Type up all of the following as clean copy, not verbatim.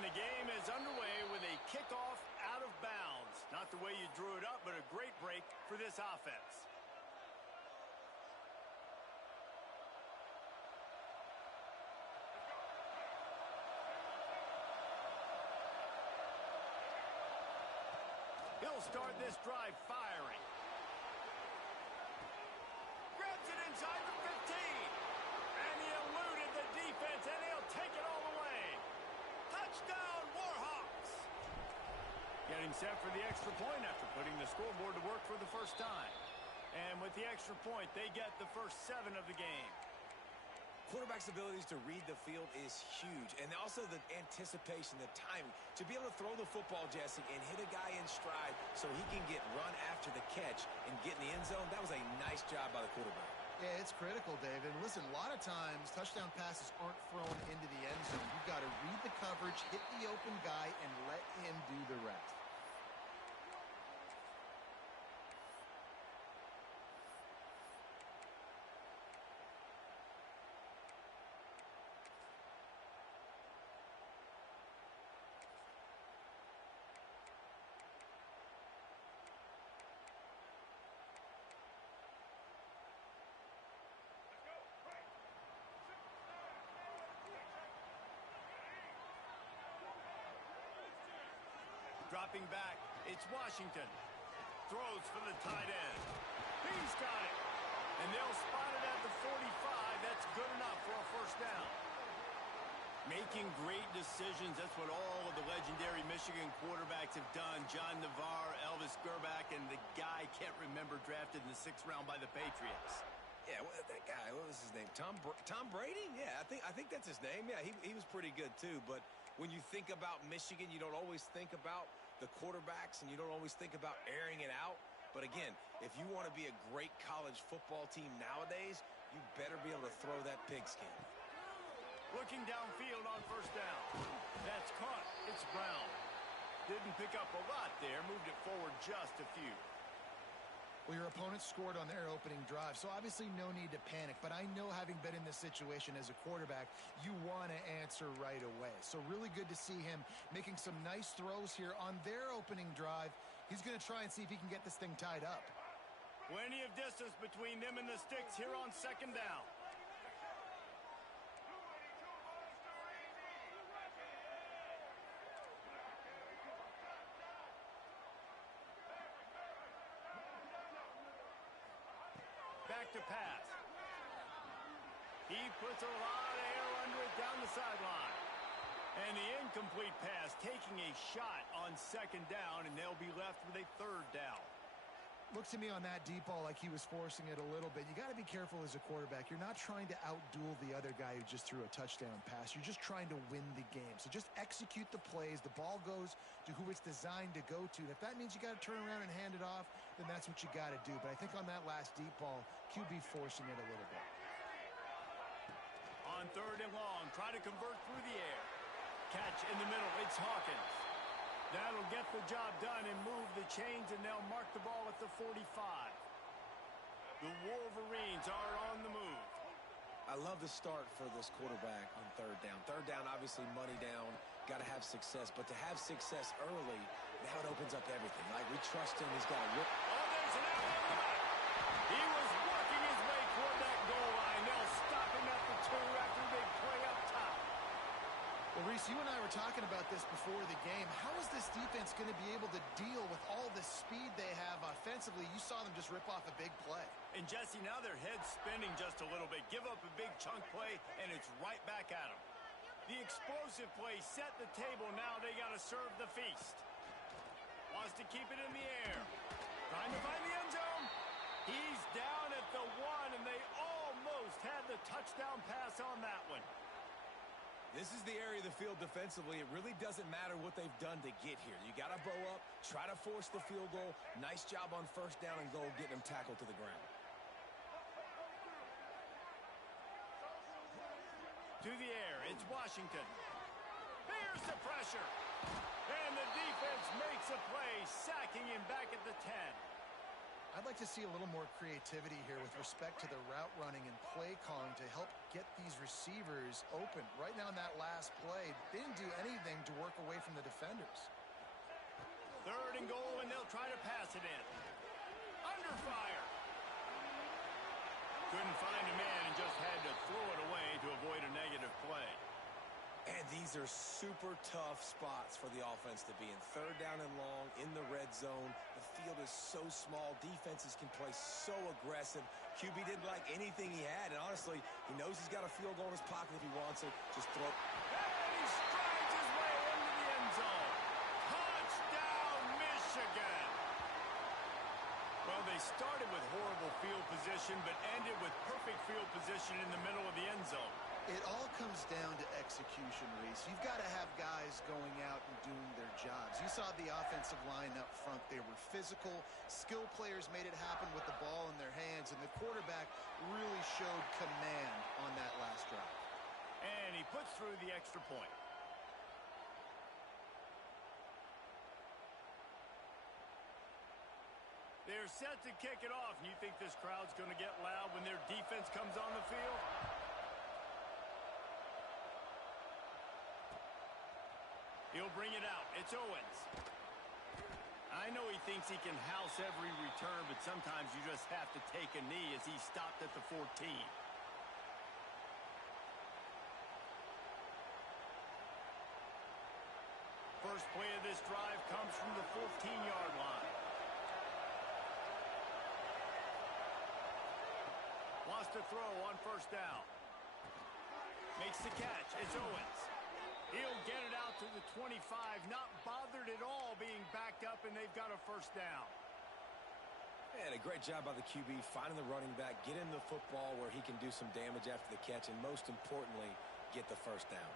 And the game is underway with a kickoff out of bounds. Not the way you drew it up, but a great break for this offense. He'll start this drive firing. Grabs it inside the 15. And he eluded the defense, and he'll take it all the way. Touchdown, Warhawks! Getting set for the extra point after putting the scoreboard to work for the first time. And with the extra point, they get the first 7 of the game. Quarterback's abilities to read the field is huge, and also the anticipation, the timing. To be able to throw the football, Jesse, and hit a guy in stride so he can get run after the catch and get in the end zone, that was a nice job by the quarterback. Yeah, it's critical, David. Listen, a lot of times touchdown passes aren't thrown into the end zone. You've got to read the coverage, hit the open guy, and let him do the rest. Dropping back, it's Washington. Throws for the tight end. He's got it. And they'll spot it at the 45. That's good enough for a first down. Making great decisions. That's what all of the legendary Michigan quarterbacks have done. John Navarre, Elvis Grbac, and the guy can't remember, drafted in the 6th round by the Patriots. Yeah, well, that guy, what was his name? Tom Brady? Yeah, I think that's his name. Yeah, he was pretty good too. But when you think about Michigan, you don't always think about the quarterbacks, and you don't always think about airing it out. But again, if you want to be a great college football team nowadays, you better be able to throw that pigskin. Looking downfield on first down. That's caught. It's Brown. Didn't pick up a lot there. Moved it forward just a few. Well, your opponent scored on their opening drive, so obviously no need to panic. But I know, having been in this situation as a quarterback, you want to answer right away. So really good to see him making some nice throws here on their opening drive. He's going to try and see if he can get this thing tied up. Plenty of distance between them and the sticks here on second down. Back to pass. He puts a lot of air under it down the sideline. And the incomplete pass, taking a shot on second down, and they'll be left with a third down. Looks to me on that deep ball like he was forcing it a little bit. You got to be careful as a quarterback. You're not trying to outduel the other guy who just threw a touchdown pass. You're just trying to win the game. So just execute the plays. The ball goes to who it's designed to go to. And if that means you got to turn around and hand it off, then that's what you got to do. But I think on that last deep ball, QB forcing it a little bit. On third and long, try to convert through the air. Catch in the middle. It's Hawkins. That'll get the job done and move the chains, and they'll mark the ball at the 45. The Wolverines are on the move. I love the start for this quarterback on third down. Third down, obviously money down, got to have success. But to have success early, now it opens up everything. Like, we trust him. He's got a rip. Oh, there's an out on the back. He was working his way toward that goal line. They'll stop him at the 2 after a big play up top. Well, Reese, you and I were talking about this before the game. How is this defense going to be able to deal with all the speed they have offensively? You saw them just rip off a big play. And, Jesse, now their head's spinning just a little bit. Give up a big chunk play, and it's right back at them. The explosive play set the table. Now they got to serve the feast. Wants to keep it in the air. Trying to find the end zone. He's down at the 1, and they almost had the touchdown pass on that one. This is the area of the field defensively. It really doesn't matter what they've done to get here. You got to bow up, try to force the field goal. Nice job on first down and goal, getting them tackled to the ground. To the air, it's Washington. Here's the pressure. And the defense makes a play, sacking him back at the 10. I'd like to see a little more creativity here with respect to the route running and play calling to help get these receivers open. Right now in that last play, they didn't do anything to work away from the defenders. 3rd and goal, and they'll try to pass it in. Under fire. Couldn't find a man and just had to throw it away to avoid a negative play. And these are super tough spots for the offense to be in. 3rd down and long, in the red zone. The field is so small. Defenses can play so aggressive. QB didn't like anything he had, and honestly, he knows he's got a field goal in his pocket if he wants it. Just throw. And he strides his way into the end zone. Touchdown, Michigan! Well, they started with horrible field position, but ended with perfect field position in the middle of the end zone. It all comes down to execution, Reese. You've got to have guys going out and doing their jobs. You saw the offensive line up front. They were physical. Skill players made it happen with the ball in their hands, and the quarterback really showed command on that last drive. And he puts through the extra point. They're set to kick it off, and you think this crowd's going to get loud when their defense comes on the field? He'll bring it out. It's Owens. I know he thinks he can house every return, but sometimes you just have to take a knee as he stopped at the 14. First play of this drive comes from the 14-yard line. Wants to throw on 1st down. Makes the catch. It's Owens. He'll get it out to the 25, not bothered at all being backed up, and they've got a 1st down. And a great job by the QB finding the running back, get him the football where he can do some damage after the catch, and most importantly, get the 1st down.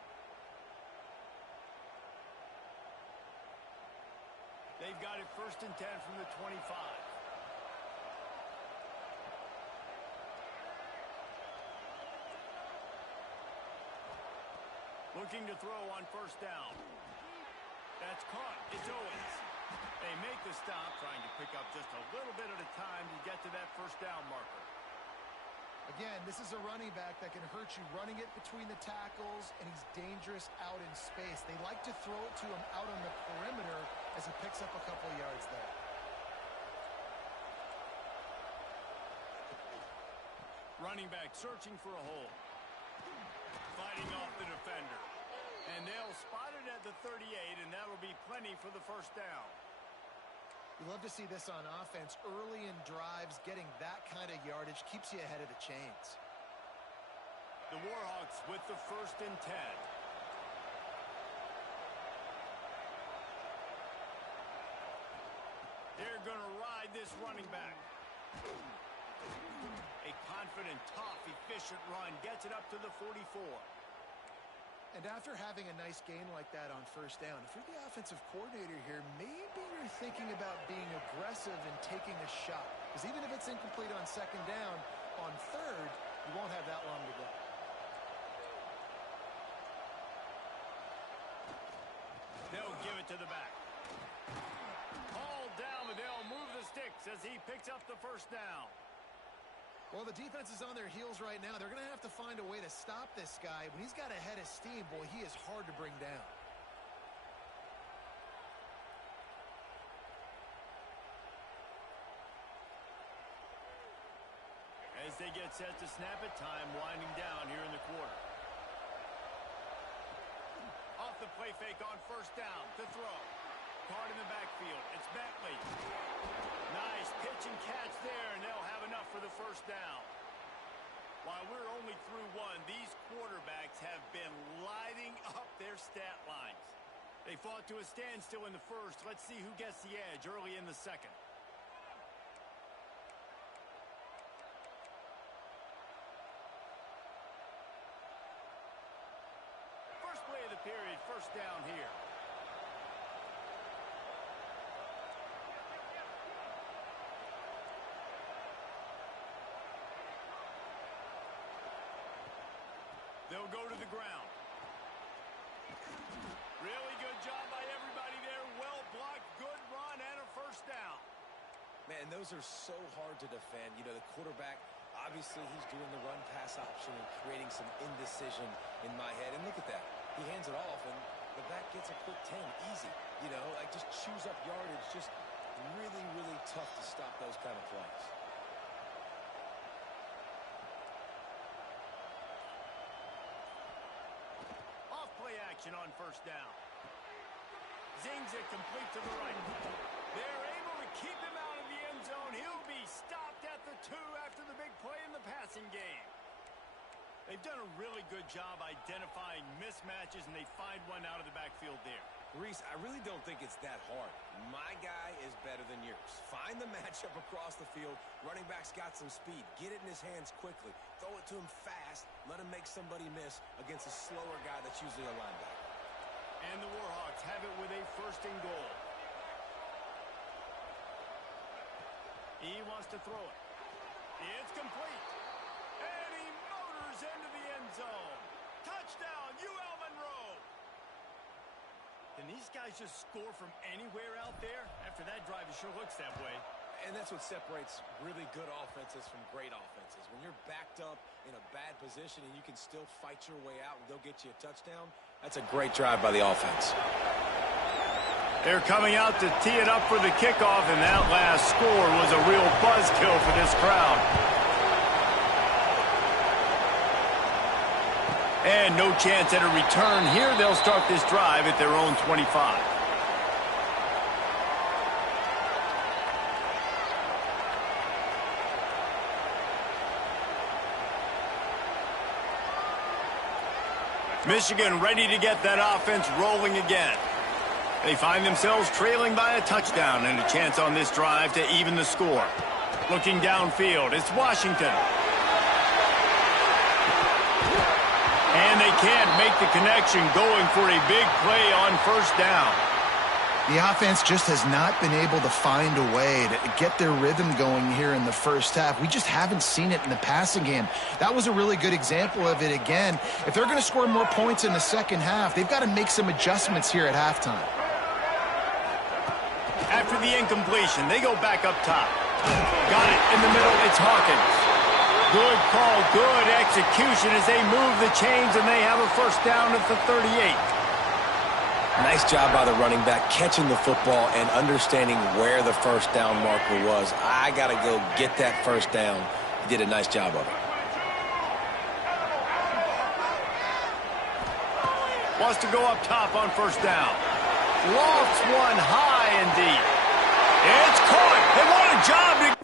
They've got it 1st and 10 from the 25. Looking to throw on 1st down. That's caught. It's Owens. They make the stop, trying to pick up just a little bit at a time to get to that 1st down marker. Again, this is a running back that can hurt you running it between the tackles, and he's dangerous out in space. They like to throw it to him out on the perimeter as he picks up a couple of yards there. Running back searching for a hole. Fighting off the defender. And they'll spot it at the 38, and that'll be plenty for the 1st down. You love to see this on offense. Early in drives, getting that kind of yardage keeps you ahead of the chains. The Warhawks with the 1st and 10. They're going to ride this running back. A confident, tough, efficient run gets it up to the 44. And after having a nice gain like that on 1st down, if you're the offensive coordinator here, maybe you're thinking about being aggressive and taking a shot. Because even if it's incomplete on 2nd down, on 3rd, you won't have that long to go. They'll give it to the back. Hauled down, but they'll move the sticks as he picks up the 1st down. Well, the defense is on their heels right now. They're going to have to find a way to stop this guy. When he's got a head of steam, boy, he is hard to bring down. As they get set to snap it, time winding down here in the quarter. Off the play fake on 1st down to throw. Card in the backfield. It's Bentley. Nice pitch and catch there, and they'll have enough for the 1st down. While we're only through one, these quarterbacks have been lighting up their stat lines. They fought to a standstill in the 1st. Let's see who gets the edge early in the 2nd. First play of the period, 1st down here. They'll go to the ground. Really good job by everybody there. Well blocked, good run, and a 1st down. Man, those are so hard to defend. You know, the quarterback, obviously he's doing the run-pass option and creating some indecision in my head. And look at that. He hands it off, and the back gets a quick 10. Easy. You know, like just chews up yardage. Just really, really tough to stop those kind of plays. Off-play action on first down. Zings it complete to the right. They're able to keep him out of the end zone. He'll be stopped at the 2 after the big play in the passing game. They've done a really good job identifying mismatches, and they find one out of the backfield there. Reese, I really don't think it's that hard. My guy is better than yours. Find the matchup across the field. Running back's got some speed. Get it in his hands quickly. Throw it to him fast. Let him make somebody miss against a slower guy that's usually a linebacker. And the Warhawks have it with a 1st and goal. He wants to throw it. It's complete. And he motors into the end zone. Touchdown, UL Monroe. Can these guys just score from anywhere out there? After that drive, it sure looks that way. And that's what separates really good offenses from great offenses. When you're backed up in a bad position and you can still fight your way out and go get you a touchdown, that's a great drive by the offense. They're coming out to tee it up for the kickoff, and that last score was a real buzzkill for this crowd. And no chance at a return here. They'll start this drive at their own 25. Michigan ready to get that offense rolling again. They find themselves trailing by a touchdown and a chance on this drive to even the score. Looking downfield, it's Washington. And they can't make the connection, going for a big play on first down. The offense just has not been able to find a way to get their rhythm going here in the first half. We just haven't seen it in the passing game. That was a really good example of it again. If they're going to score more points in the second half, they've got to make some adjustments here at halftime. After the incompletion, they go back up top. Got it in the middle, it's Hawkins. Good call, good execution as they move the chains, and they have a first down at the 38. Nice job by the running back, catching the football and understanding where the first down marker was. I got to go get that first down. He did a nice job of it. Wants to go up top on first down. Lofts one high and deep. It's caught. They want a job to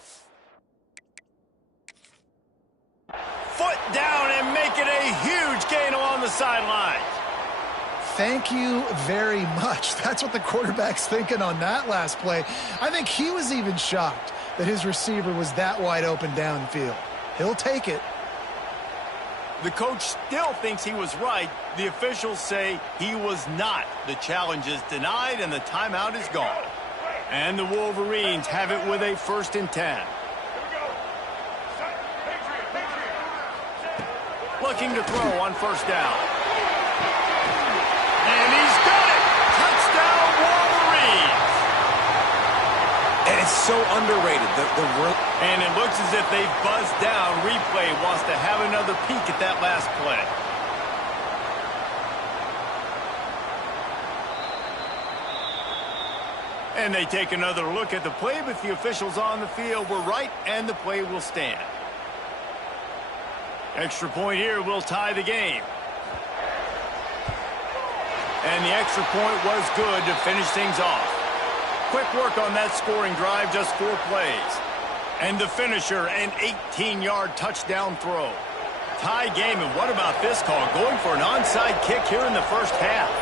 foot down and make it a huge gain along the sideline. Thank you very much. That's what the quarterback's thinking on that last play. I think he was even shocked that his receiver was that wide open downfield. He'll take it. The coach still thinks he was right. The officials say he was not. The challenge is denied and the timeout is gone. And the Wolverines have it with a 1st and 10. Looking to throw on first down. And he's got it! Touchdown, Wolverines! And it's so underrated. And it looks as if they've buzzed down. Replay wants to have another peek at that last play. And they take another look at the play, but the officials on the field were right, and the play will stand. Extra point here will tie the game. And the extra point was good to finish things off. Quick work on that scoring drive, just 4 plays. And the finisher, an 18-yard touchdown throw. Tie game, and what about this call? Going for an onside kick here in the first half.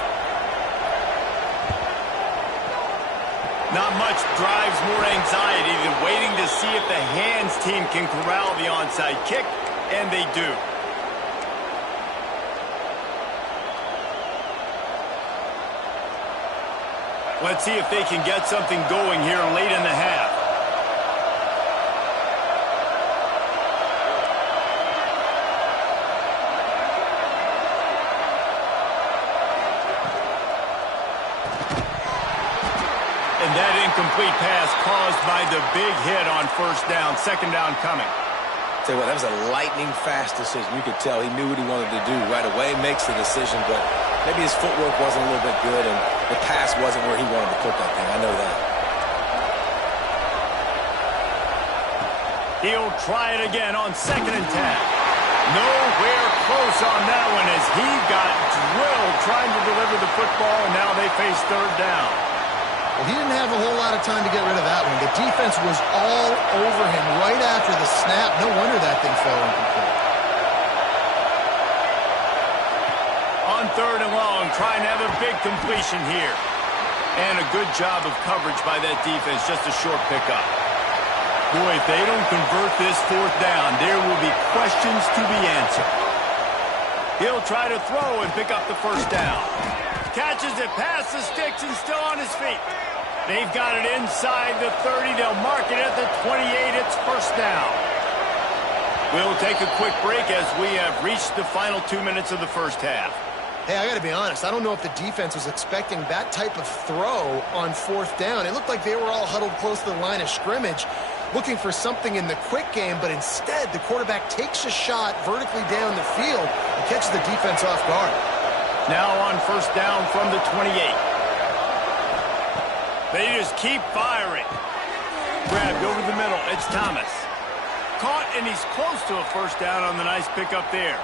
Not much drives more anxiety than waiting to see if the hands team can corral the onside kick, and they do. Let's see if they can get something going here late in the half. And that incomplete pass caused by the big hit on first down. Second down coming. Tell you what, that was a lightning-fast decision. You could tell he knew what he wanted to do right away, makes the decision, but maybe his footwork wasn't a little bit good, and the pass wasn't where he wanted to put that thing. I know that. He'll try it again on 2nd and 10. Nowhere close on that one as he got drilled trying to deliver the football, and now they face third down. Well, he didn't have a whole lot of time to get rid of that one. The defense was all over him right after the snap. No wonder that thing fell incomplete. On 3rd and long, trying to have a big completion here. And a good job of coverage by that defense, just a short pickup. Boy, if they don't convert this 4th down, there will be questions to be answered. He'll try to throw and pick up the first down. Catches it past the sticks and still on his feet. They've got it inside the 30. They'll mark it at the 28. It's first down. We'll take a quick break as we have reached the final 2 minutes of the first half. Hey, I got to be honest. I don't know if the defense was expecting that type of throw on 4th down. It looked like they were all huddled close to the line of scrimmage, looking for something in the quick game, but instead the quarterback takes a shot vertically down the field and catches the defense off guard. Now on first down from the 28. They just keep firing. Grabbed over the middle. It's Thomas. Caught, and he's close to a first down on the nice pickup there.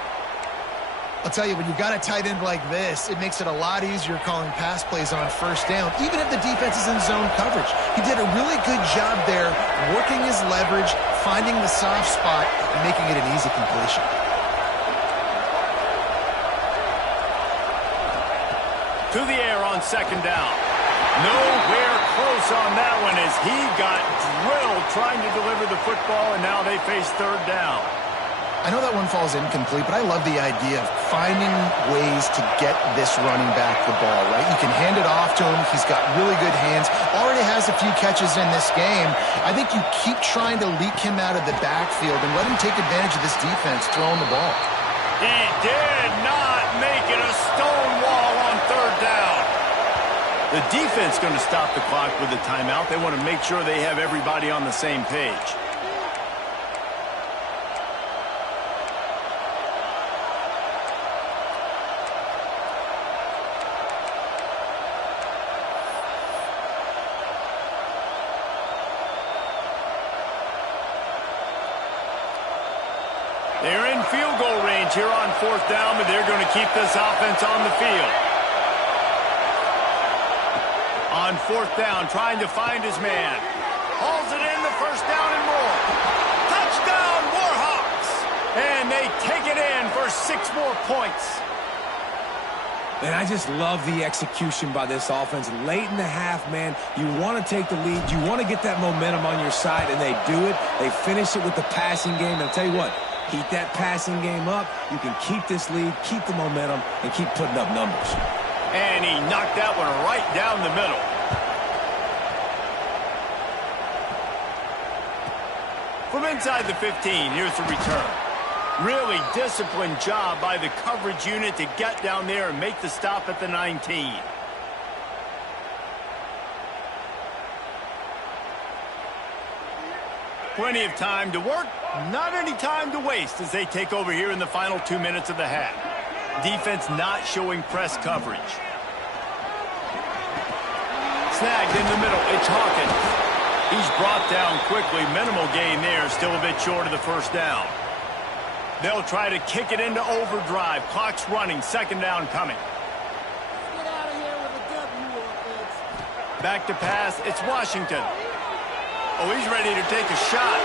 I'll tell you, when you've got a tight end like this, it makes it a lot easier calling pass plays on first down, even if the defense is in zone coverage. He did a really good job there, working his leverage, finding the soft spot, and making it an easy completion. To the air on 2nd down. Nowhere close on that one as he got drilled trying to deliver the football, and now they face 3rd down. I know that one falls incomplete, but I love the idea of finding ways to get this running back the ball, right? You can hand it off to him. He's got really good hands. Already has a few catches in this game. I think you keep trying to leak him out of the backfield and let him take advantage of this defense throwing the ball. He did not make it a stonewall on 3rd down. The defense going to stop the clock with a timeout. They want to make sure they have everybody on the same page. They're in field goal range here on 4th down, but they're going to keep this offense on the field. On 4th down, trying to find his man. Hauls it in, the first down and more. Touchdown, Warhawks! And they take it in for 6 more points. And I just love the execution by this offense. Late in the half, man, you want to take the lead. You want to get that momentum on your side, and they do it. They finish it with the passing game. And I'll tell you what, keep that passing game up. You can keep this lead, keep the momentum, and keep putting up numbers. And he knocked that one right down the middle. From inside the 15, here's the return. Really disciplined job by the coverage unit to get down there and make the stop at the 19. Plenty of time to work, not any time to waste as they take over here in the final 2 minutes of the half. Defense not showing press coverage. Snagged in the middle, it's Hawkins. He's brought down quickly, minimal gain there, still a bit short of the first down. They'll try to kick it into overdrive. Clock's running, 2nd down coming. Get out of here with a W, offense. Back to pass, it's Washington. Oh, he's ready to take a shot.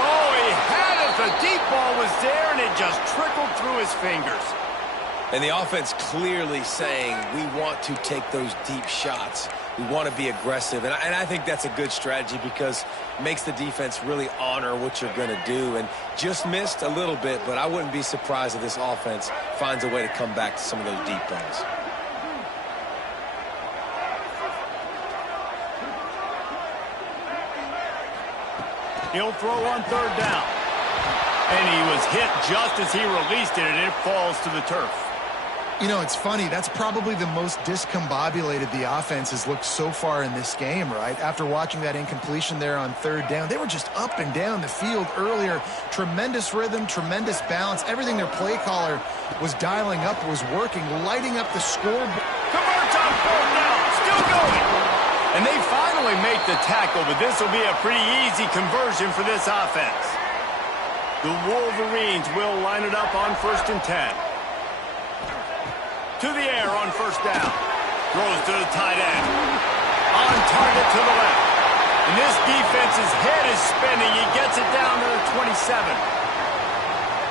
Oh, he had it. The deep ball was there, and it just trickled through his fingers. And the offense clearly saying, we want to take those deep shots. We want to be aggressive. And I think that's a good strategy because it makes the defense really honor what you're going to do. And just missed a little bit, but I wouldn't be surprised if this offense finds a way to come back to some of those deep balls. He'll throw on 3rd down. And he was hit just as he released it, and it falls to the turf. You know, it's funny. That's probably the most discombobulated the offense has looked so far in this game, right? After watching that incompletion there on third down, they were just up and down the field earlier. Tremendous rhythm, tremendous balance. Everything their play caller was dialing up was working, lighting up the scoreboard. Converts on fourth down. Still going. And they finally make the tackle, but this will be a pretty easy conversion for this offense. The Wolverines will line it up on 1st and 10. To the air on 1st down. Throws to the tight end. On target to the left. And this defense's head is spinning. He gets it down to the 27.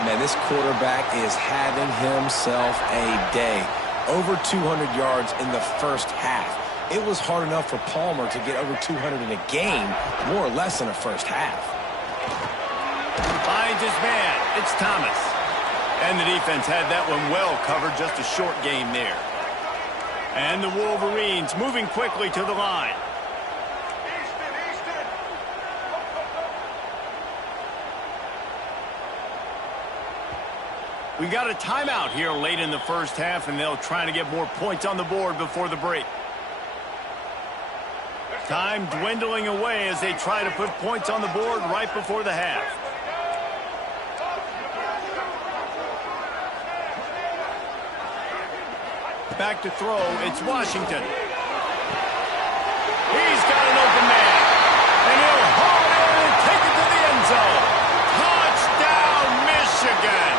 Man, this quarterback is having himself a day. Over 200 yards in the first half. It was hard enough for Palmer to get over 200 in a game, more or less in a first half. Finds his man. It's Thomas. And the defense had that one well covered, just a short game there. And the Wolverines moving quickly to the line. We got a timeout here late in the first half, and they'll try to get more points on the board before the break. Time dwindling away as they try to put points on the board right before the half. Back to throw, it's Washington. He's got an open man. And he'll haul it in and take it to the end zone. Touchdown, Michigan.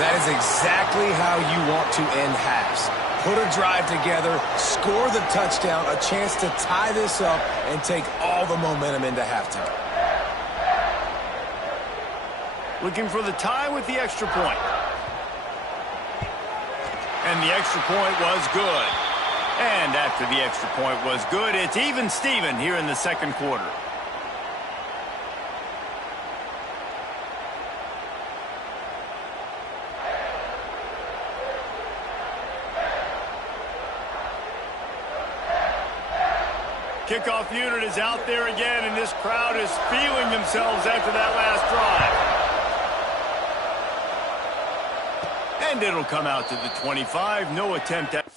That is exactly how you want to end halves. Put a drive together, score the touchdown, a chance to tie this up, and take all the momentum into halftime. Looking for the tie with the extra point. And the extra point was good. And after the extra point was good, it's even Steven here in the second quarter. Kickoff unit is out there again, and this crowd is feeling themselves after that last drive. And it'll come out to the 25. No attempt at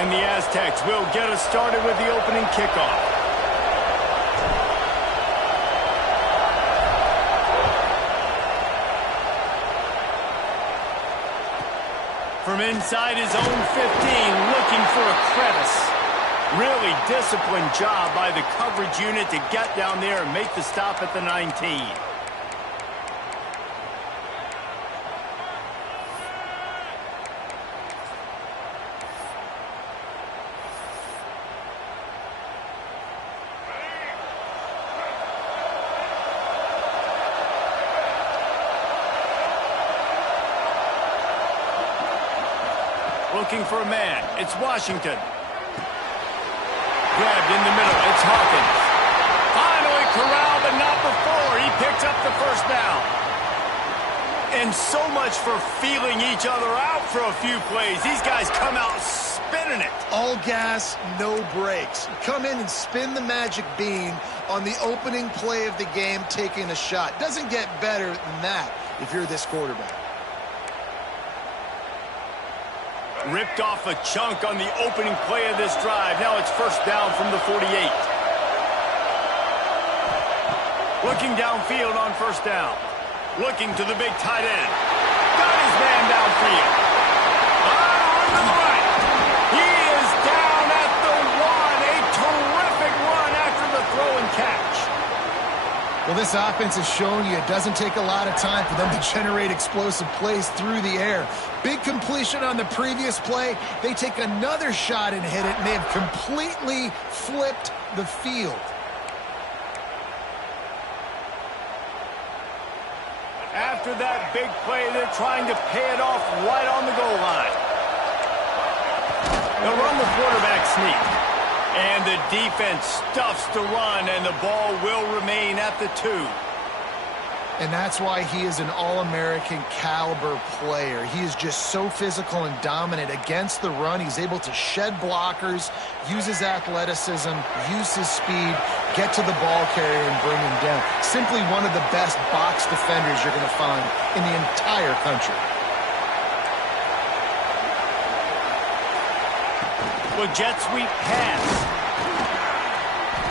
And the Aztecs will get us started with the opening kickoff. From inside his own 15, looking for a crevice. Really disciplined job by the coverage unit to get down there and make the stop at the 19. Looking for a man. It's Washington. Grabbed in the middle. It's Hawkins. Finally corralled, but not before. He picks up the first down. And so much for feeling each other out for a few plays. These guys come out spinning it. All gas, no brakes. Come in and spin the magic bean on the opening play of the game, taking a shot. Doesn't get better than that if you're this quarterback. Ripped off a chunk on the opening play of this drive. Now it's first down from the 48. Looking downfield on first down. Looking to the big tight end. Got his man downfield. On the right. He is down at the 1. A terrific run after the throw and catch. Well, this offense has shown you it doesn't take a lot of time for them to generate explosive plays through the air. Big completion on the previous play. They take another shot and hit it, and they have completely flipped the field. After that big play, they're trying to pay it off right on the goal line. They'll run the quarterback sneak. And the defense stuffs the run, and the ball will remain at the 2. And that's why he is an all-American caliber player. He is just so physical and dominant against the run. He's able to shed blockers, use his athleticism, use his speed, get to the ball carrier and bring him down. Simply one of the best box defenders you're going to find in the entire country. Well, jet sweep pass.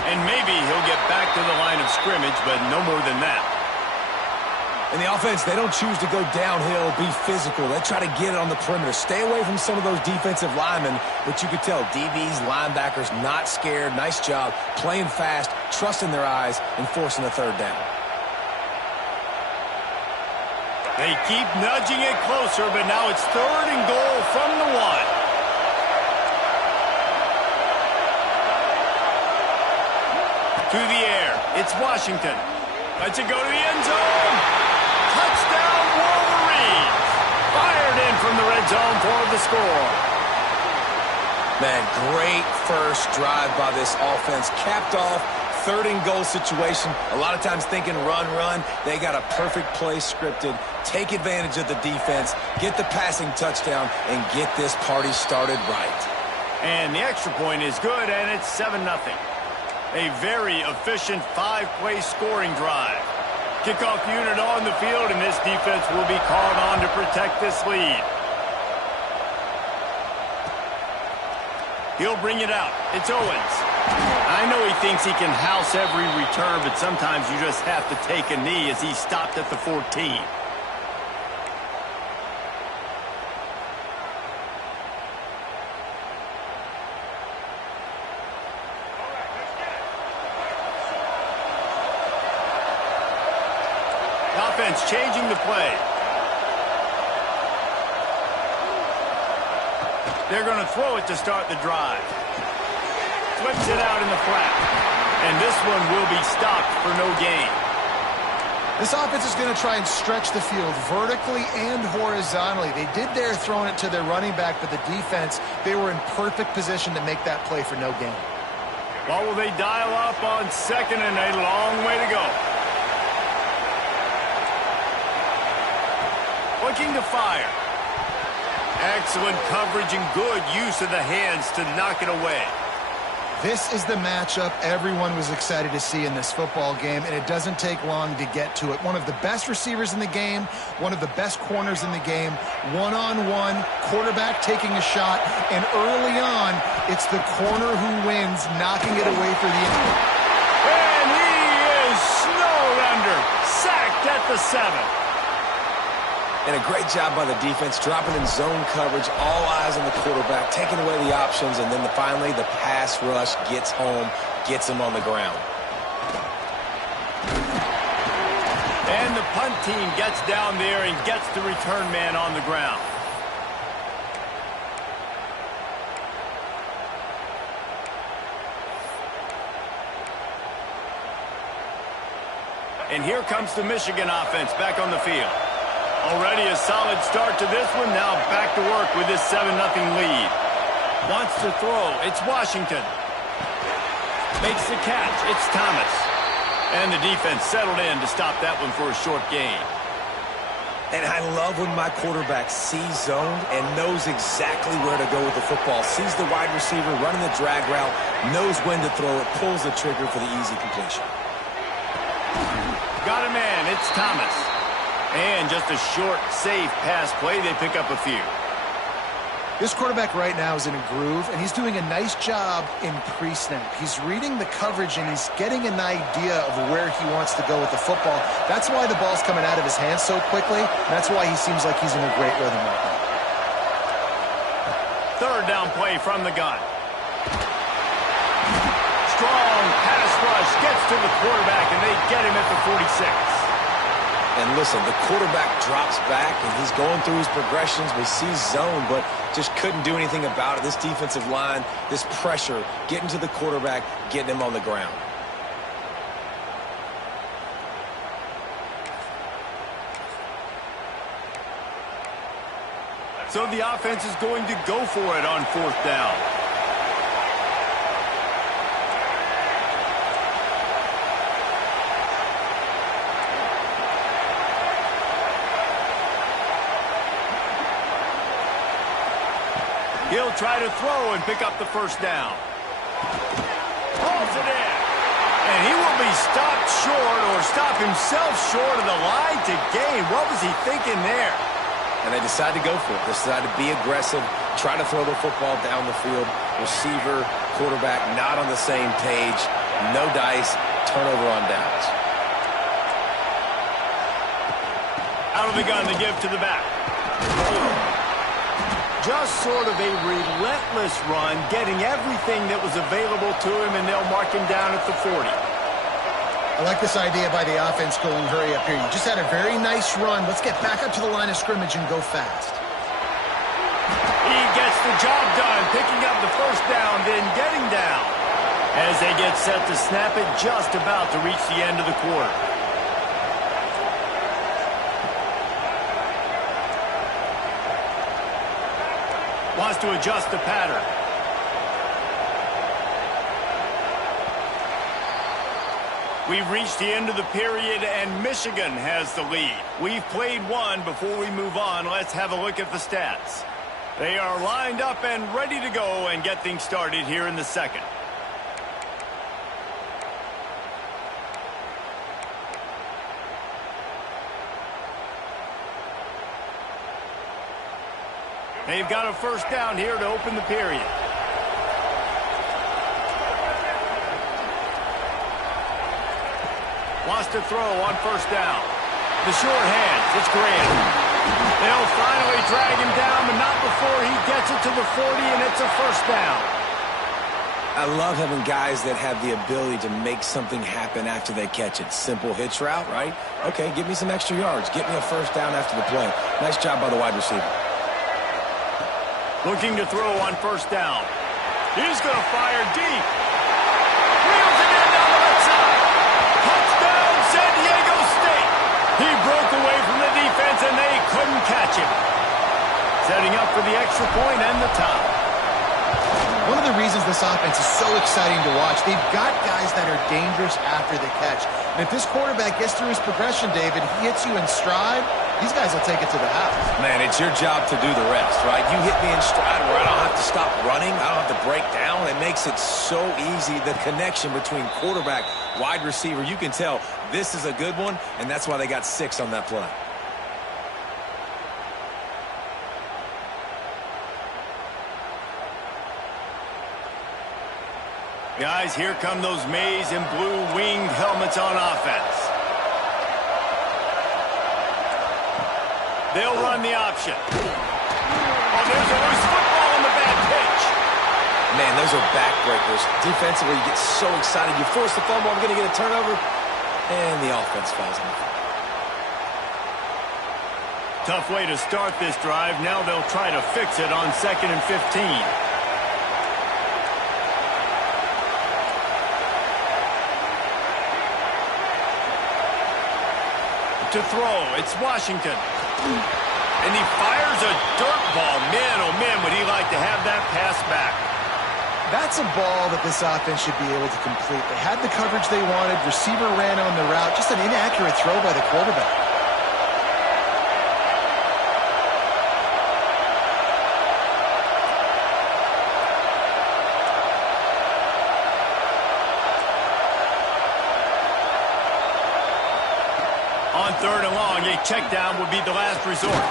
And maybe he'll get back to the line of scrimmage, but no more than that. In the offense, they don't choose to go downhill, be physical. They try to get it on the perimeter. Stay away from some of those defensive linemen, but you could tell DBs, linebackers, not scared. Nice job, playing fast, trusting their eyes, and forcing the third down. They keep nudging it closer, but now it's 3rd and goal from the 1. To the air. It's Washington. Lets it go to the end zone. Touchdown, Wolverines. Fired in from the red zone for the score. Man, great first drive by this offense. Capped off, 3rd and goal situation. A lot of times thinking run. They got a perfect play scripted. Take advantage of the defense, get the passing touchdown, and get this party started right. And the extra point is good, and it's 7-0. A very efficient 5-play scoring drive. Kickoff unit on the field, and this defense will be called on to protect this lead. He'll bring it out. It's Owens. I know he thinks he can house every return, but sometimes you just have to take a knee as he stopped at the 14. Offense changing the play. They're going to throw it to start the drive. Flips it out in the flat. And this one will be stopped for no gain. This offense is going to try and stretch the field vertically and horizontally. They did there throwing it to their running back, but the defense, they were in perfect position to make that play for no gain. Well, will they dial up on 2nd and a long way to go? Looking to fire. Excellent coverage and good use of the hands to knock it away. This is the matchup everyone was excited to see in this football game, and it doesn't take long to get to it. One of the best receivers in the game, one of the best corners in the game, one-on-one, quarterback taking a shot, and early on, it's the corner who wins, knocking it away for the end. And he is snowed under, sacked at the 7. And a great job by the defense, dropping in zone coverage, all eyes on the quarterback, taking away the options, and then finally the pass rush gets home, gets him on the ground. And the punt team gets down there and gets the return man on the ground. And here comes the Michigan offense back on the field. Already a solid start to this one. Now back to work with this 7-0 lead. Wants to throw. It's Washington. Makes the catch. It's Thomas. And the defense settled in to stop that one for a short gain. And I love when my quarterback sees zoned and knows exactly where to go with the football. Sees the wide receiver running the drag route, knows when to throw it, pulls the trigger for the easy completion. Got a man. It's Thomas. And just a short, safe pass play. They pick up a few. This quarterback right now is in a groove, and he's doing a nice job in pre-snap. He's reading the coverage, and he's getting an idea of where he wants to go with the football. That's why the ball's coming out of his hands so quickly, and that's why he seems like he's in a great rhythm right now. Third down play from the gun. Strong pass rush gets to the quarterback, and they get him at the 46. And listen, the quarterback drops back, and he's going through his progressions. We see zone, but just couldn't do anything about it. This defensive line, this pressure, getting to the quarterback, getting him on the ground. So the offense is going to go for it on 4th down. He'll try to throw and pick up the first down. Pulls it in. And he will be stopped short or stop himself short of the line to gain. What was he thinking there? And they decide to go for it. They decide to be aggressive, try to throw the football down the field. Receiver, quarterback, not on the same page. No dice, turnover on downs. Out of the gun to give to the back. Just sort of a relentless run, getting everything that was available to him, and they'll mark him down at the 40. I like this idea by the offense going hurry up here. You just had a very nice run. Let's get back up to the line of scrimmage and go fast. He gets the job done, picking up the first down, then getting down. As they get set to snap it, just about to reach the end of the quarter. Wants to adjust the pattern. We've reached the end of the period, and Michigan has the lead. We've played one. Before we move on, let's have a look at the stats. They are lined up and ready to go and get things started here in the second. They've got a first down here to open the period. Wants to throw on first down. The short hands, it's Graham. They'll finally drag him down, but not before he gets it to the 40, and it's a first down. I love having guys that have the ability to make something happen after they catch it. Simple hitch route, right? Okay, give me some extra yards. Get me a first down after the play. Nice job by the wide receiver. Looking to throw on first down. He's going to fire deep. Wheels it in down the left side. Touchdown, San Diego State. He broke away from the defense, and they couldn't catch him. Setting up for the extra point and the tie. One of the reasons this offense is so exciting to watch, they've got guys that are dangerous after the catch. And if this quarterback gets through his progression, David, he hits you in stride, these guys will take it to the house. Man, it's your job to do the rest, right? You hit me in stride where I don't have to stop running. I don't have to break down. It makes it so easy, the connection between quarterback, wide receiver. You can tell this is a good one, and that's why they got 6 on that play. Guys, here come those maize and blue winged helmets on offense. They'll run the option. Oh, there's a loose football on the bad pitch. Man, those are backbreakers. Defensively, you get so excited. You force the fumble, I'm going to get a turnover, and the offense falls on the field. Tough way to start this drive. Now they'll try to fix it on 2nd and 15. To throw, it's Washington. And he fires a dirt ball. Man, oh man, would he like to have that pass back. That's a ball that this offense should be able to complete. They had the coverage they wanted. Receiver ran on the route. Just an inaccurate throw by the quarterback. On 3rd and long, a check down would be the last resort.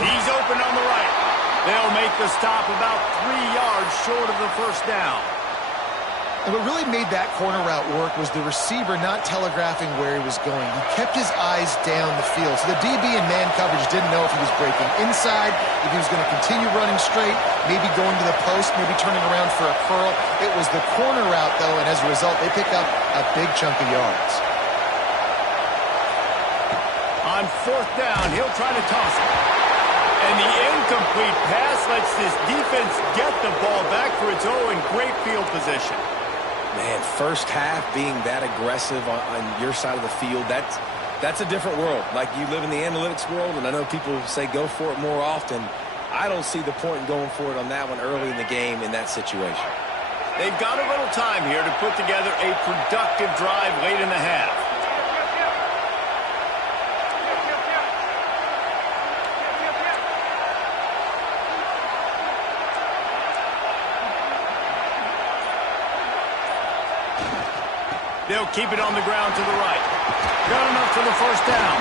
He's open on the right. They'll make the stop about 3 yards short of the first down. And what really made that corner route work was the receiver not telegraphing where he was going. He kept his eyes down the field. So the DB in man coverage didn't know if he was breaking inside, if he was going to continue running straight, maybe going to the post, maybe turning around for a curl. It was the corner route, though, and as a result, they pick up a big chunk of yards. On 4th down, he'll try to toss it. And the incomplete pass lets this defense get the ball back for its own great field position. Man, first half being that aggressive on your side of the field, that's a different world. Like, you live in the analytics world, and I know people say go for it more often. I don't see the point in going for it on that one early in the game in that situation. They've got a little time here to put together a productive drive late in the half. They'll keep it on the ground to the right. Got enough for the first down.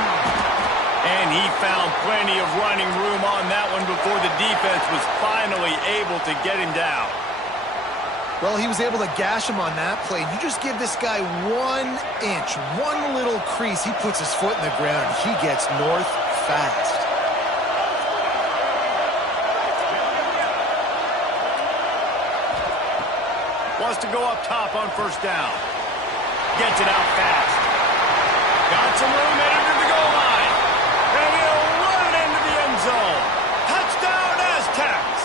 And he found plenty of running room on that one before the defense was finally able to get him down. Well, he was able to gash him on that play. You just give this guy 1 inch, one little crease. He puts his foot in the ground. He gets north fast. Wants to go up top on first down. Gets it out fast. Got some room headed to the goal line. And he'll run it into the end zone. Touchdown, Aztecs!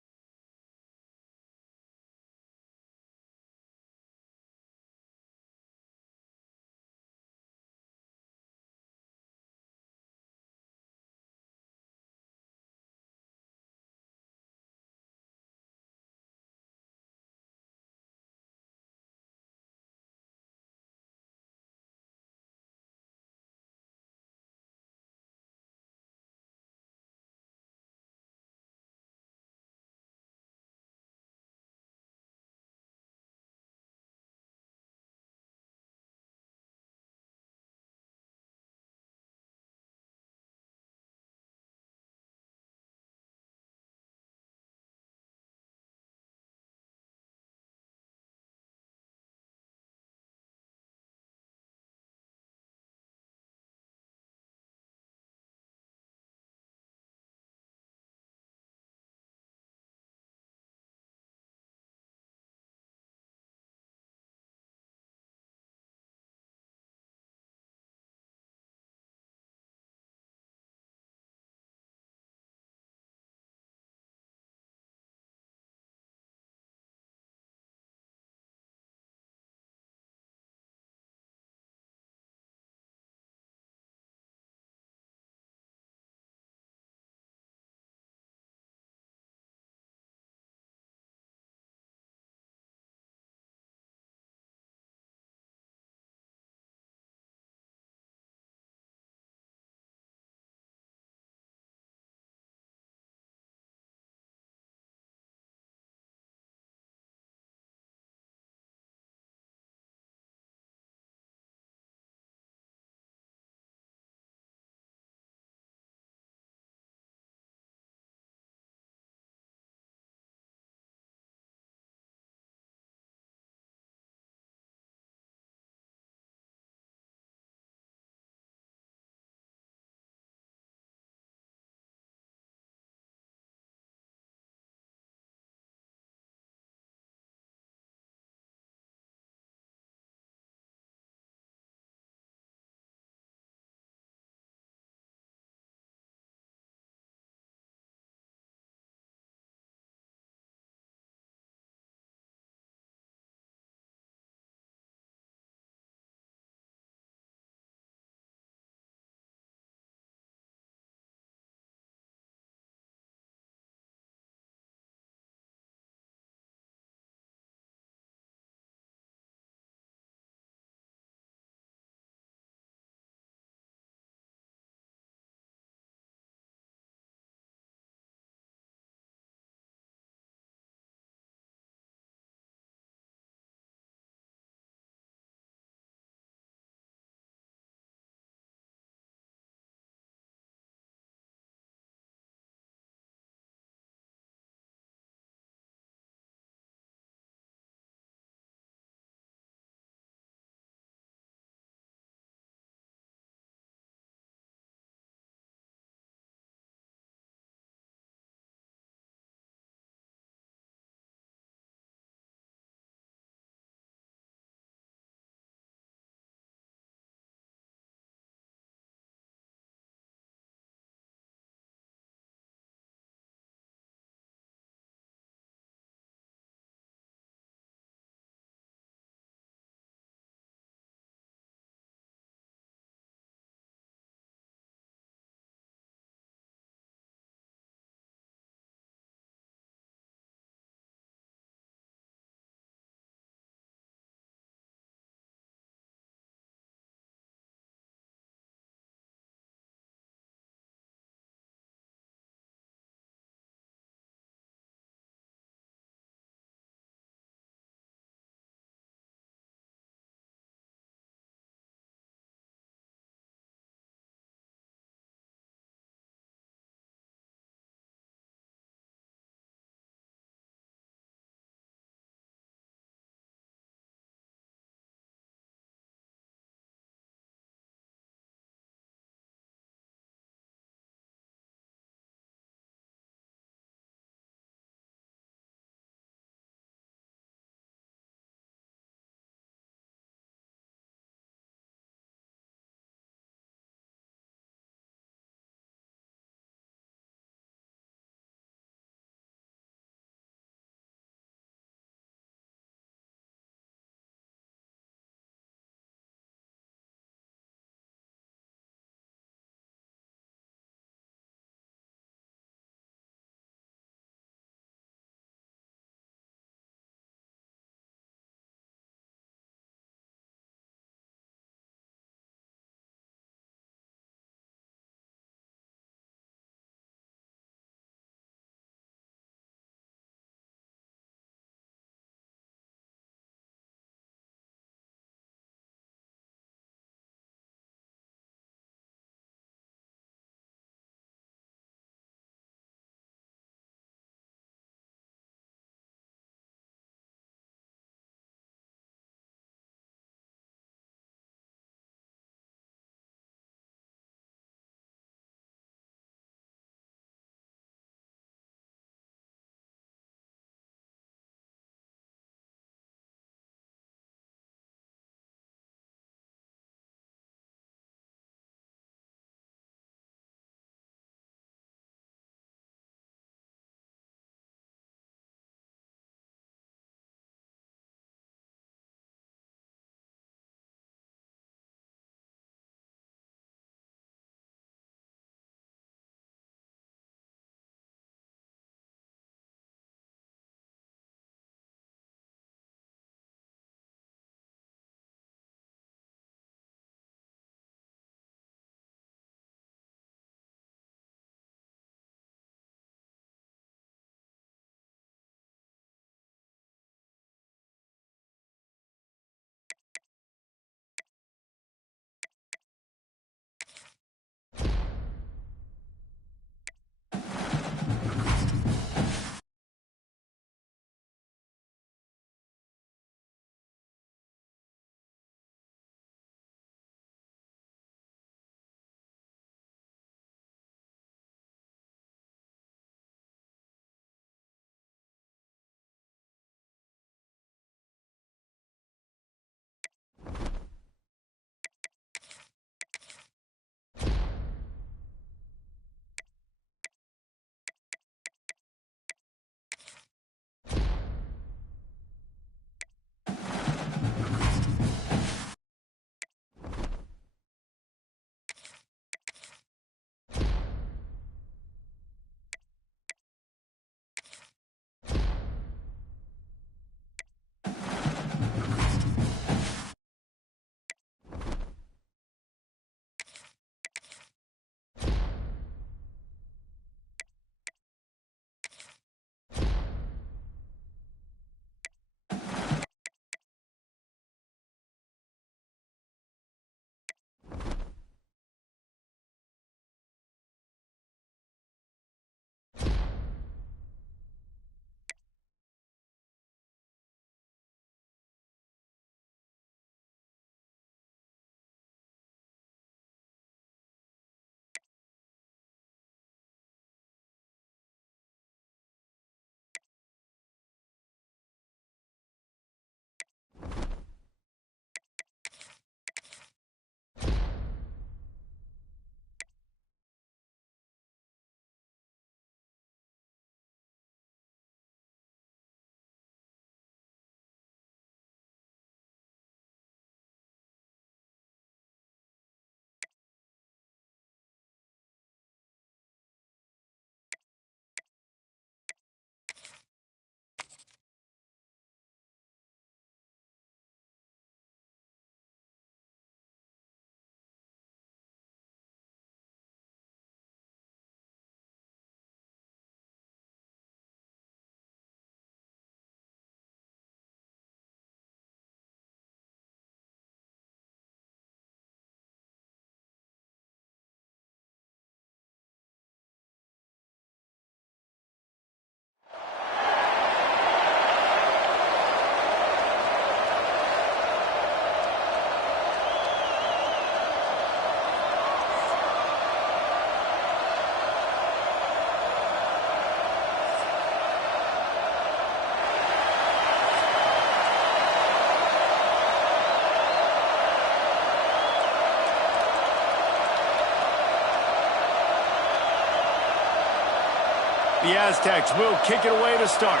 The Aztecs will kick it away to start.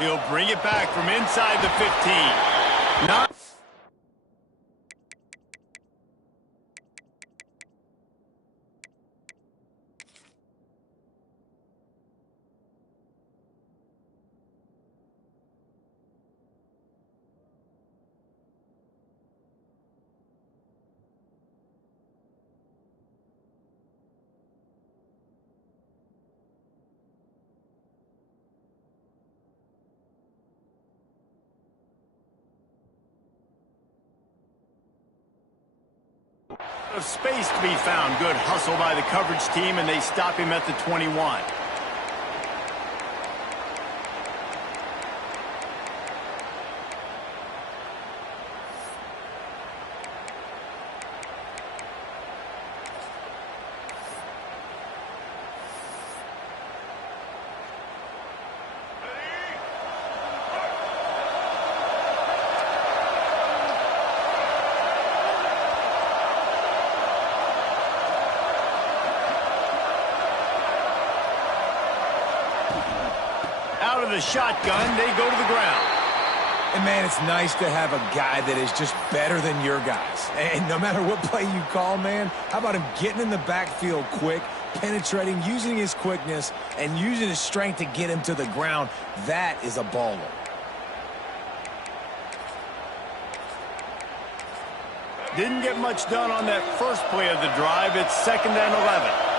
He'll bring it back from inside the 15. Not of space to be found. Good hustle by the coverage team, and they stop him at the 21. Out of the shotgun, they go to the ground. And, man, it's nice to have a guy that is just better than your guys. And no matter what play you call, man, how about him getting in the backfield quick, penetrating, using his quickness, and using his strength to get him to the ground? That is a baller. Didn't get much done on that first play of the drive. It's 2nd and 11.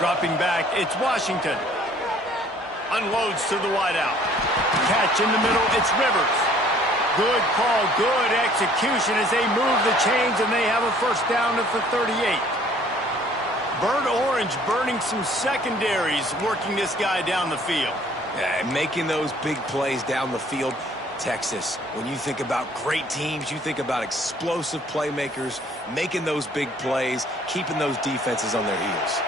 Dropping back, it's Washington. Unloads to the wideout. Catch in the middle, it's Rivers. Good call, good execution as they move the chains, and they have a first down at the 38. Burnt Orange burning some secondaries, working this guy down the field. Yeah, making those big plays down the field. Texas, when you think about great teams, you think about explosive playmakers, making those big plays, keeping those defenses on their heels.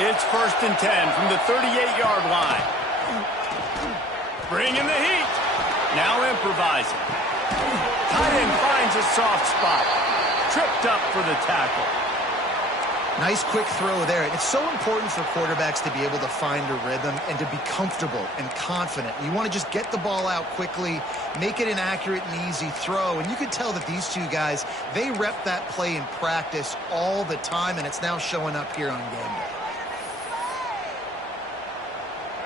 It's 1st and 10 from the 38-yard line. Bringing the heat. Now improvising. Tight end finds a soft spot. Tripped up for the tackle. Nice quick throw there. It's so important for quarterbacks to be able to find a rhythm and to be comfortable and confident. You want to just get the ball out quickly, make it an accurate and easy throw. And you can tell that these two guys, they rep that play in practice all the time, and it's now showing up here on game day.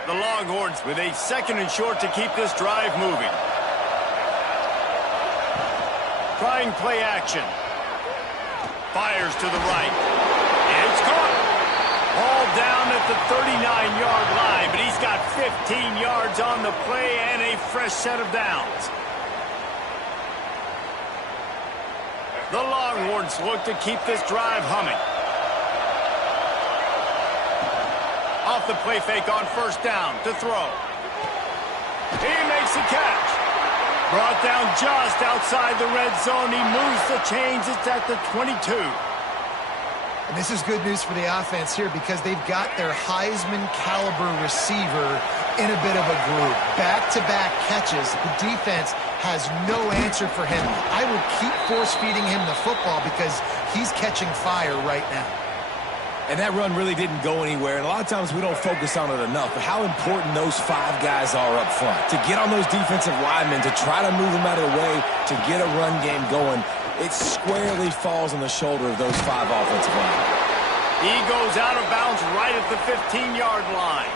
The Longhorns with a 2nd and short to keep this drive moving. Trying play action. Fires to the right. It's caught. Ball down at the 39-yard line, but he's got 15 yards on the play and a fresh set of downs. The Longhorns look to keep this drive humming. Off the play fake on 1st down to throw. He makes a catch. Brought down just outside the red zone. He moves the chains. It's at the 22. And this is good news for the offense here because they've got their Heisman caliber receiver in a bit of a groove. Back-to-back catches. The defense has no answer for him. I will keep force-feeding him the football because he's catching fire right now. And that run really didn't go anywhere. And a lot of times we don't focus on it enough. But how important those 5 guys are up front. To get on those defensive linemen, to try to move them out of the way, to get a run game going, it squarely falls on the shoulder of those 5 offensive linemen. He goes out of bounds right at the 15-yard line.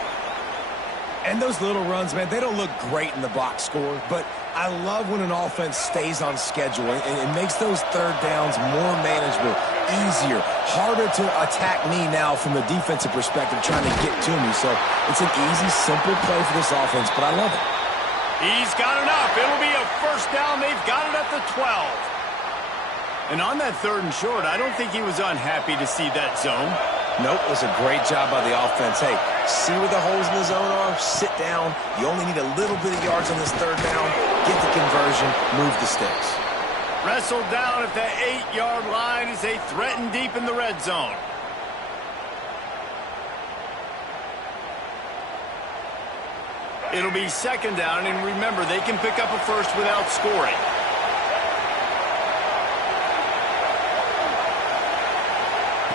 And those little runs, man, they don't look great in the box score. But I love when an offense stays on schedule and it makes those 3rd downs more manageable, easier, harder to attack me now from the defensive perspective trying to get to me. So it's an easy, simple play for this offense, but I love it. He's got enough. It'll be a first down. They've got it at the 12. And on that 3rd and short, I don't think he was unhappy to see that zone. Nope, it was a great job by the offense. Hey, see where the holes in the zone are, sit down. You only need a little bit of yards on this 3rd down. get the conversion, move the sticks. Wrestled down at the 8-yard line as they threaten deep in the red zone. It'll be second down, and remember, they can pick up a first without scoring.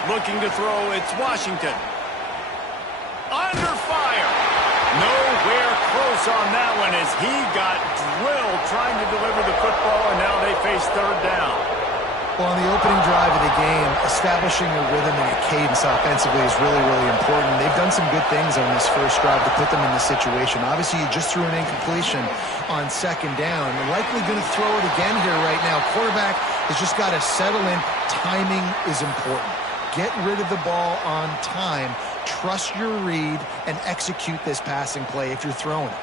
Looking to throw, it's Washington. Under fire. Nowhere close on that one as he got drilled trying to deliver the football, and now they face third down. Well, on the opening drive of the game, establishing a rhythm and a cadence offensively is really, really important. They've done some good things on this first drive to put them in this situation. Obviously, you just threw an incompletion on second down. They're likely going to throw it again here right now. Quarterback has just got to settle in. Timing is important. Get rid of the ball on time. Trust your read and execute this passing play if you're throwing it.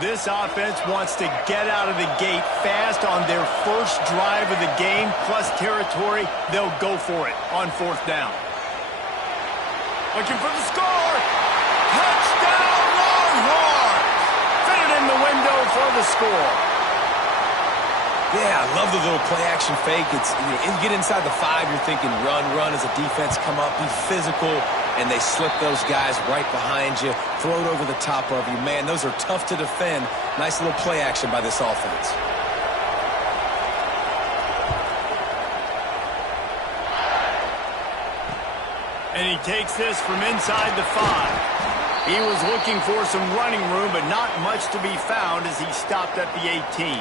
This offense wants to get out of the gate fast on their first drive of the game, plus territory. They'll go for it on fourth down. Looking for the score. Touchdown, Longhorns! Fit it in the window for the score. Yeah, I love the little play-action fake. It's you get inside the 5, you're thinking run as a defense, come up, be physical, and they slip those guys right behind you, throw it over the top of you. Man, those are tough to defend. Nice little play action by this offense. And he takes this from inside the 5. He was looking for some running room, but not much to be found as he stopped at the 18.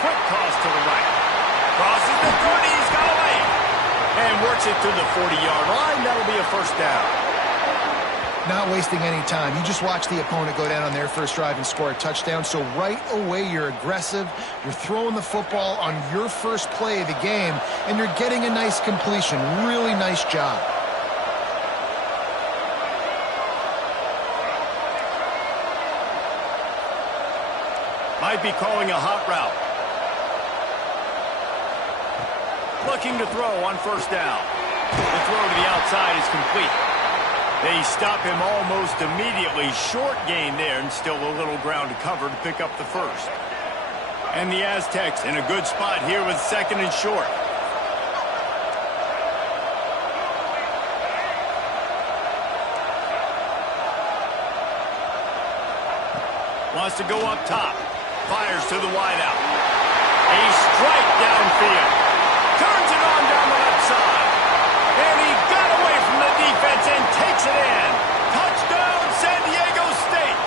Quick toss to the right. Crosses the 30. He's got away. And works it to the 40-yard line. That'll be a first down. Not wasting any time. You just watch the opponent go down on their first drive and score a touchdown. So right away, you're aggressive. You're throwing the football on your first play of the game, and you're getting a nice completion. Really nice job. Might be calling a hot route. Looking to throw on first down. The throw to the outside is complete. They stop him almost immediately. Short gain there, and still a little ground to cover to pick up the first. And the Aztecs in a good spot here with second and short. Wants to go up top. Fires to the wideout. A strike downfield. Turns it on down the left side. And he got away from the defense and takes it in. Touchdown, San Diego State.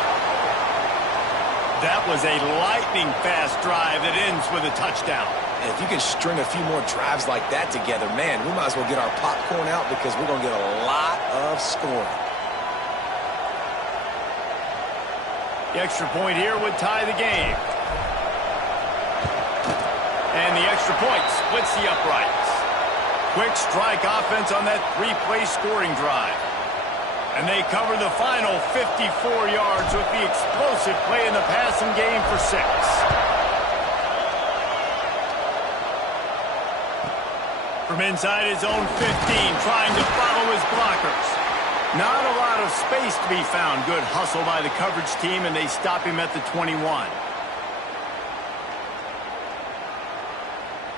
That was a lightning-fast drive that ends with a touchdown. And if you can string a few more drives like that together, man, we might as well get our popcorn out because we're going to get a lot of scoring. The extra point here would tie the game. And the extra point splits the uprights. Quick strike offense on that 3-play scoring drive. And they cover the final 54 yards with the explosive play in the passing game for 6. From inside his own 15, trying to follow his blockers. Not a lot of space to be found. Good hustle by the coverage team, and they stop him at the 21.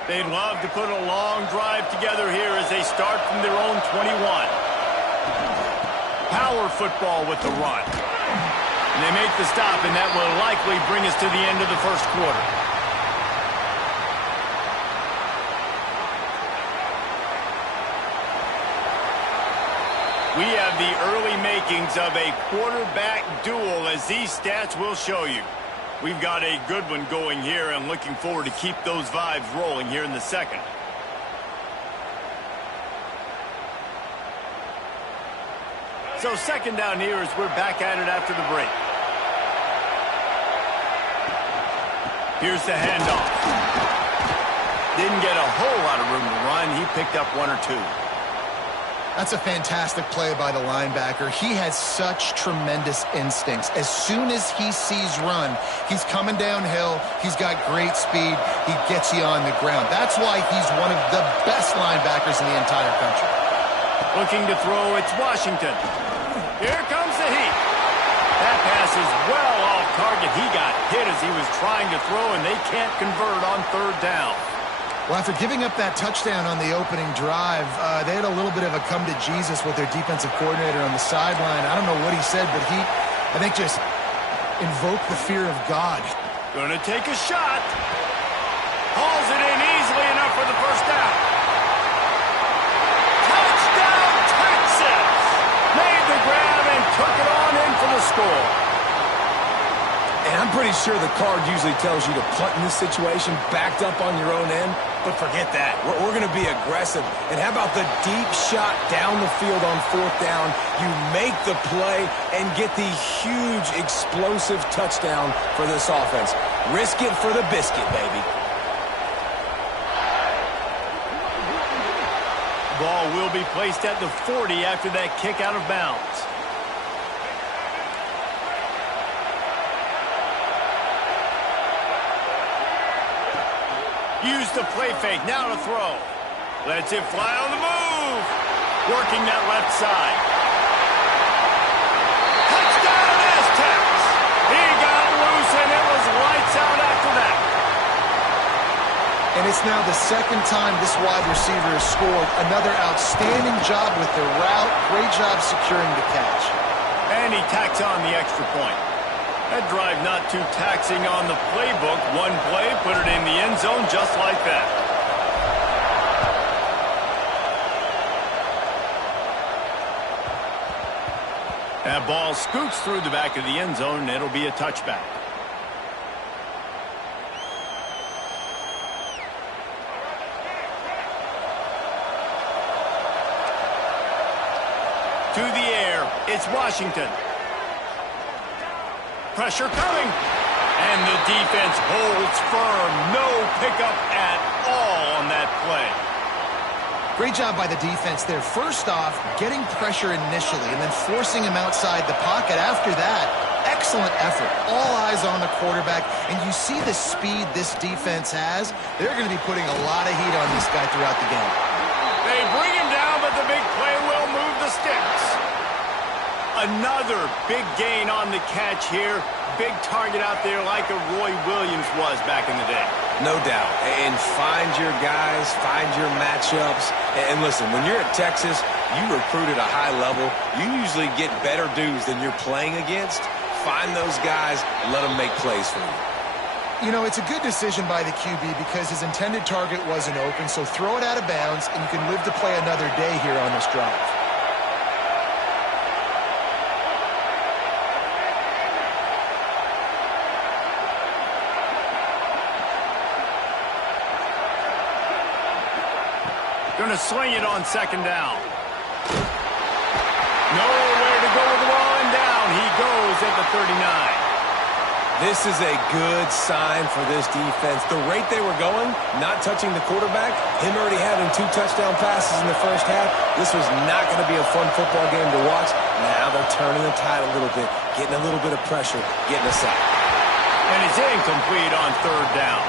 They'd love to put a long drive together here as they start from their own 21. Power football with the run. And they make the stop, and that will likely bring us to the end of the first quarter. We have the early makings of a quarterback duel, as these stats will show you. We've got a good one going here, and looking forward to keep those vibes rolling here in the second. So second down here as we're back at it after the break. Here's the handoff. Didn't get a whole lot of room to run. He picked up 1 or 2. That's a fantastic play by the linebacker. He has such tremendous instincts. As soon as he sees run, he's coming downhill. He's got great speed. He gets you on the ground. That's why he's one of the best linebackers in the entire country. Looking to throw, it's Washington. Here comes the heat. That pass is well off target. He got hit as he was trying to throw, and they can't convert on third down. Well, after giving up that touchdown on the opening drive, they had a little bit of a come to Jesus with their defensive coordinator on the sideline. I don't know what he said, but he, I think, just invoked the fear of God. Gonna take a shot. Hauls it in easily enough for the first down. Touchdown, Texas! Made the grab and took it on in for the score. And I'm pretty sure the card usually tells you to punt in this situation, backed up on your own end. But forget that. We're going to be aggressive. And how about the deep shot down the field on fourth down? You make the play and get the huge explosive touchdown for this offense. Risk it for the biscuit, baby. Ball will be placed at the 40 after that kick out of bounds. Use the play fake, now to throw. Lets it fly on the move. Working that left side. Touchdown, Aztecs! He got loose and it was lights out after that. And it's now the second time this wide receiver has scored. Another outstanding job with the route. Great job securing the catch. And he tacks on the extra point. That drive not too taxing on the playbook. One play, put it in the end zone just like that. That ball scoots through the back of the end zone, and it'll be a touchback. To the air, it's Washington. Pressure coming. And the defense holds firm. No pickup at all on that play. Great job by the defense there. First off, getting pressure initially and then forcing him outside the pocket after that. Excellent effort. All eyes on the quarterback. And you see the speed this defense has. They're going to be putting a lot of heat on this guy throughout the game. They bring him down, but the big play will move the sticks. Another big gain on the catch here. Big target out there like a Roy Williams was back in the day. No doubt. And find your guys, find your matchups. And listen, when you're at Texas, you recruit at a high level. You usually get better dudes than you're playing against. Find those guys, let them make plays for you. You know, it's a good decision by the QB because his intended target wasn't open, so throw it out of bounds, and you can live to play another day here on this drive. Going to sling it on second down. Nowhere to go with the ball and down. He goes at the 39. This is a good sign for this defense. The rate they were going, not touching the quarterback, him already having 2 touchdown passes in the first half, this was not going to be a fun football game to watch. Now they're turning the tide a little bit, getting a little bit of pressure, getting a sack. And it's incomplete on third down.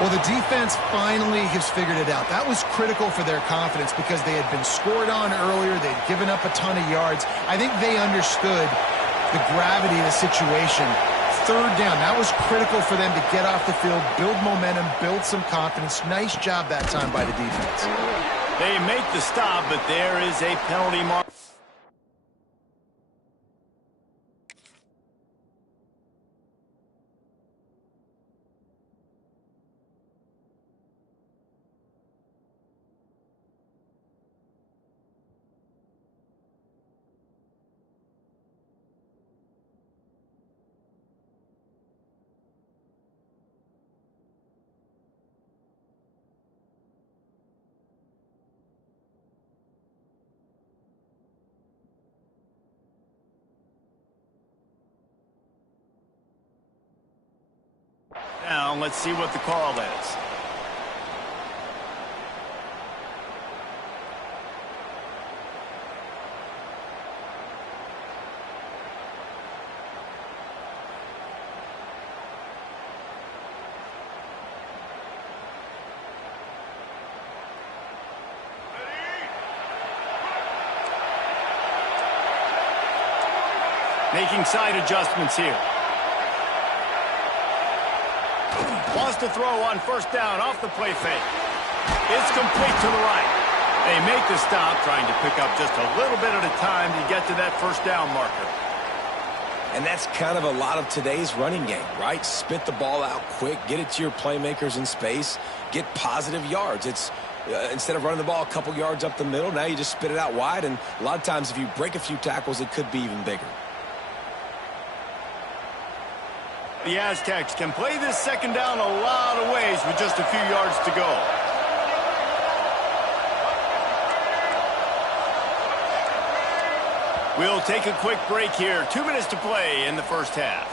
Well, the defense finally has figured it out. That was critical for their confidence because they had been scored on earlier. They'd given up a ton of yards. I think they understood the gravity of the situation. Third down, that was critical for them to get off the field, build momentum, build some confidence. Nice job that time by the defense. They make the stop, but there is a penalty mark. Now, let's see what the call is. Making side adjustments here. Wants to throw on first down off the play fake. It's complete to the right. They make the stop, trying to pick up just a little bit at a time to get to that first down marker. And that's kind of a lot of today's running game, right? Spit the ball out quick, get it to your playmakers in space, get positive yards. It's instead of running the ball a couple yards up the middle, now you just spit it out wide, and a lot of times if you break a few tackles, it could be even bigger. The Aztecs can play this second down a lot of ways with just a few yards to go. We'll take a quick break here. 2 minutes to play in the first half.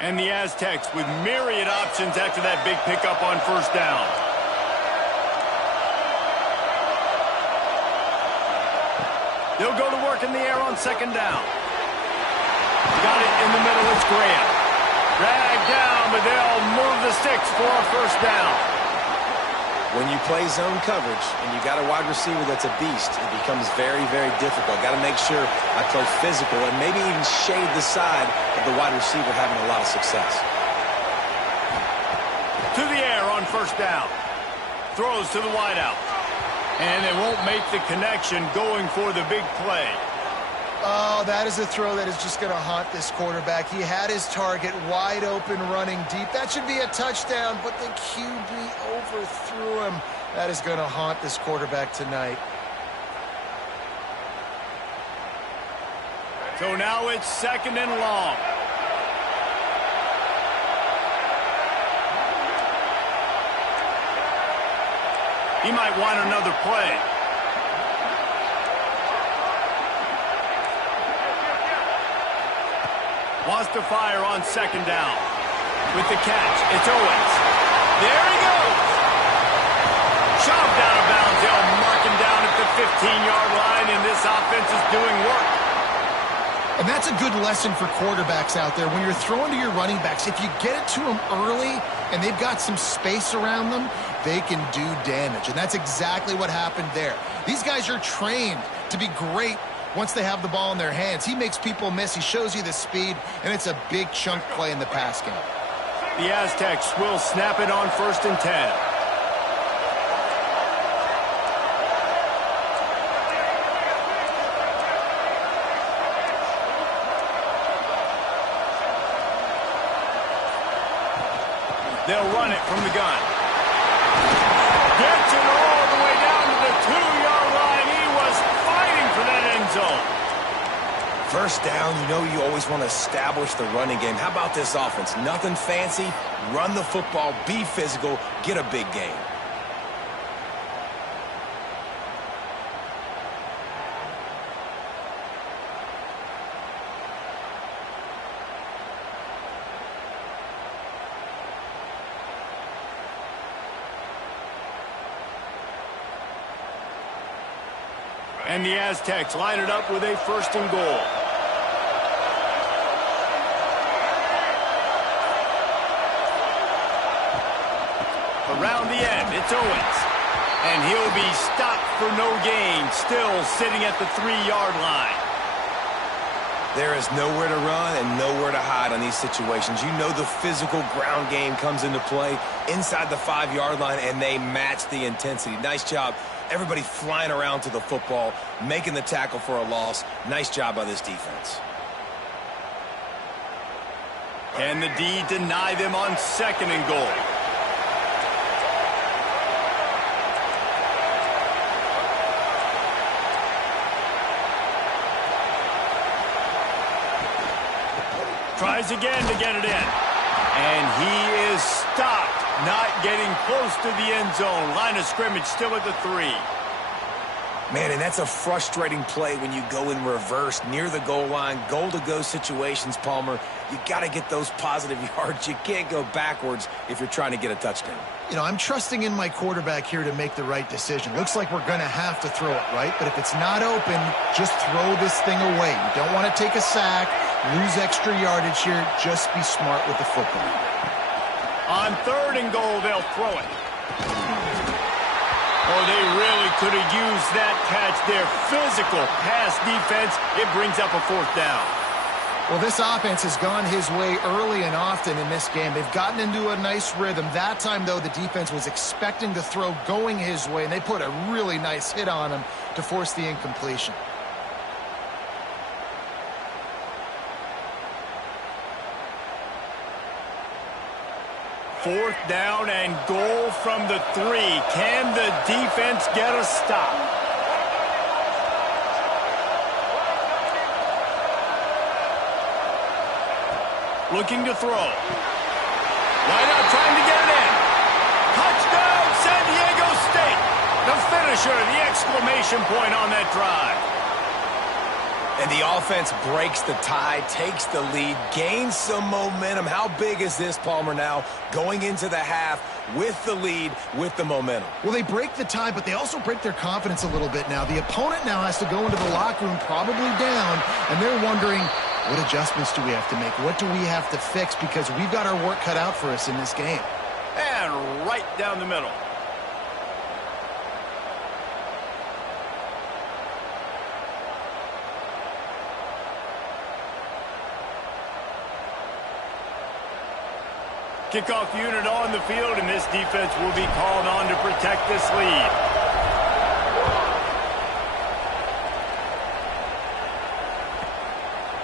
And the Aztecs with myriad options after that big pickup on first down. They'll go to work in the air on second down. Got it in the middle, it's Graham. Dragged down, but they'll move the sticks for a first down. When you play zone coverage and you got a wide receiver that's a beast, it becomes very, very difficult. Got to make sure I play physical and maybe even shade the side of the wide receiver having a lot of success. To the air on first down. Throws to the wideout. And they won't make the connection going for the big play. Oh, that is a throw that is just going to haunt this quarterback. He had his target wide open running deep. That should be a touchdown, but the QB overthrew him. That is going to haunt this quarterback tonight. So now it's second and long. He might want another play. Wants to fire on second down. With the catch, it's Owens. There he goes. Shoved out of bounds. They'll mark him down at the 15-yard line, and this offense is doing work. And that's a good lesson for quarterbacks out there. When you're throwing to your running backs, if you get it to them early and they've got some space around them, they can do damage. And that's exactly what happened there. These guys are trained to be great once they have the ball in their hands. He makes people miss. He shows you the speed, and it's a big chunk play in the pass game. The Aztecs will snap it on first and 10. They'll run it from the gun. Gets it all the way down to the 2-yard line. He was fighting for that end zone. First down, you know you always want to establish the running game. How about this offense? Nothing fancy. Run the football, be physical, get a big gain. And the Aztecs line it up with a first and goal. Around the end, it's Owens. And he'll be stopped for no gain, still sitting at the 3-yard line. There is nowhere to run and nowhere to hide on these situations. You know the physical ground game comes into play inside the 5-yard line, and they match the intensity. Nice job. Everybody flying around to the football, making the tackle for a loss. Nice job by this defense. Can the D deny them on second and goal? Tries again to get it in. And he is stopped, not getting close to the end zone. Line of scrimmage still at the 3. Man, and that's a frustrating play when you go in reverse near the goal line, goal-to-go situations, Palmer. You got to get those positive yards. You can't go backwards if you're trying to get a touchdown. You know, I'm trusting in my quarterback here to make the right decision. Looks like we're going to have to throw it, right? But if it's not open, just throw this thing away. You don't want to take a sack, lose extra yardage here. Just be smart with the football. On 3rd and goal, they'll throw it. Oh, they really could have used that catch. Their physical pass defense, it brings up a 4th down. Well, this offense has gone his way early and often in this game. They've gotten into a nice rhythm. That time, though, the defense was expecting to throw going his way, and they put a really nice hit on him to force the incompletion. 4th down and goal from the 3. Can the defense get a stop? Looking to throw. Right out, trying to get it in. Touchdown, San Diego State. The finisher, the exclamation point on that drive. And the offense breaks the tie, takes the lead, gains some momentum. How big is this, Palmer, now going into the half with the lead, with the momentum? Well, they break the tie, but they also break their confidence a little bit now. The opponent now has to go into the locker room probably down, and they're wondering, what adjustments do we have to make? What do we have to fix? Because we've got our work cut out for us in this game. And right down the middle. Kickoff unit on the field, and this defense will be called on to protect this lead.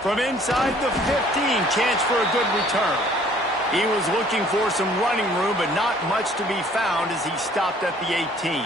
From inside the 15, chance for a good return. He was looking for some running room, but not much to be found as he stopped at the 18.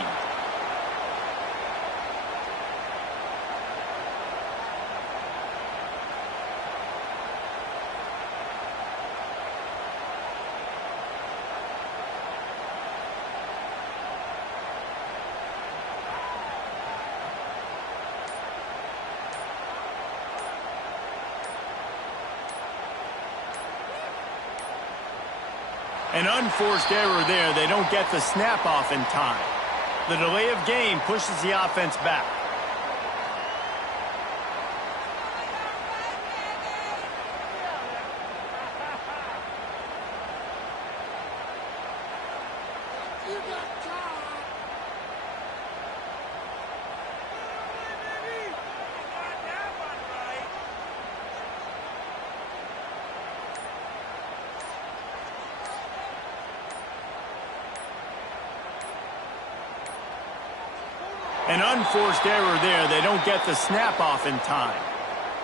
An unforced error there. They don't get the snap off in time. The delay of game pushes the offense back. An unforced error there. They don't get the snap off in time.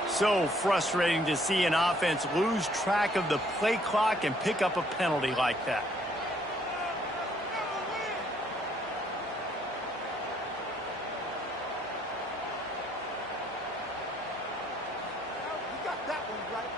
So frustrating to see an offense lose track of the play clock and pick up a penalty like that. You got that one right.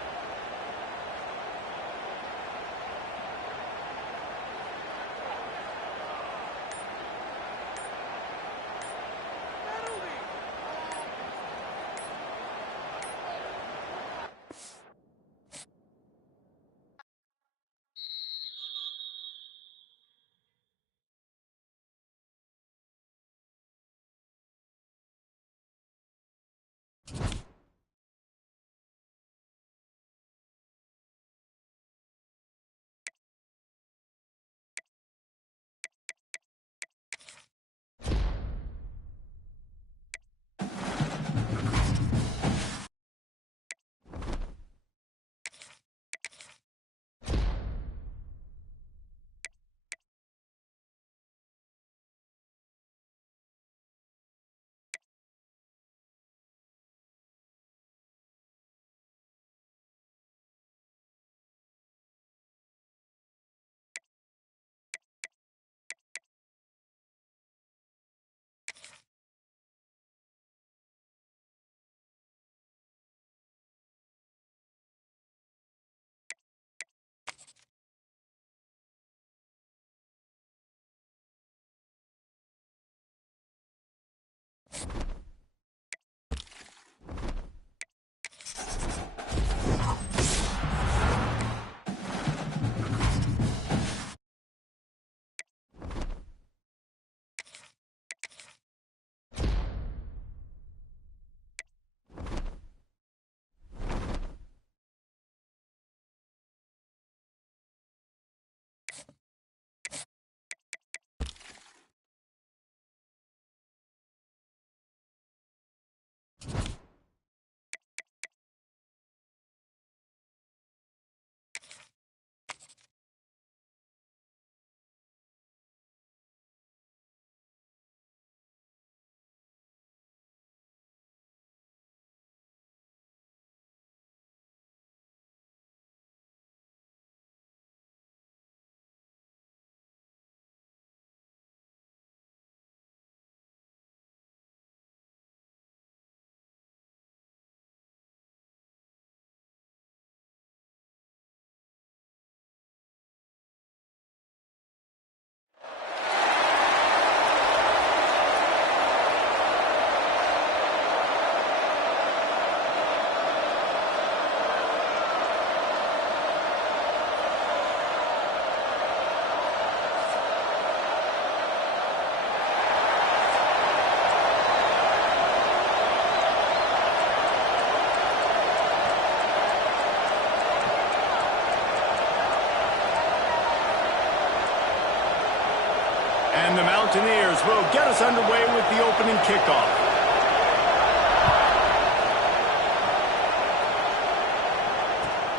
And the Mountaineers will get us underway with the opening kickoff.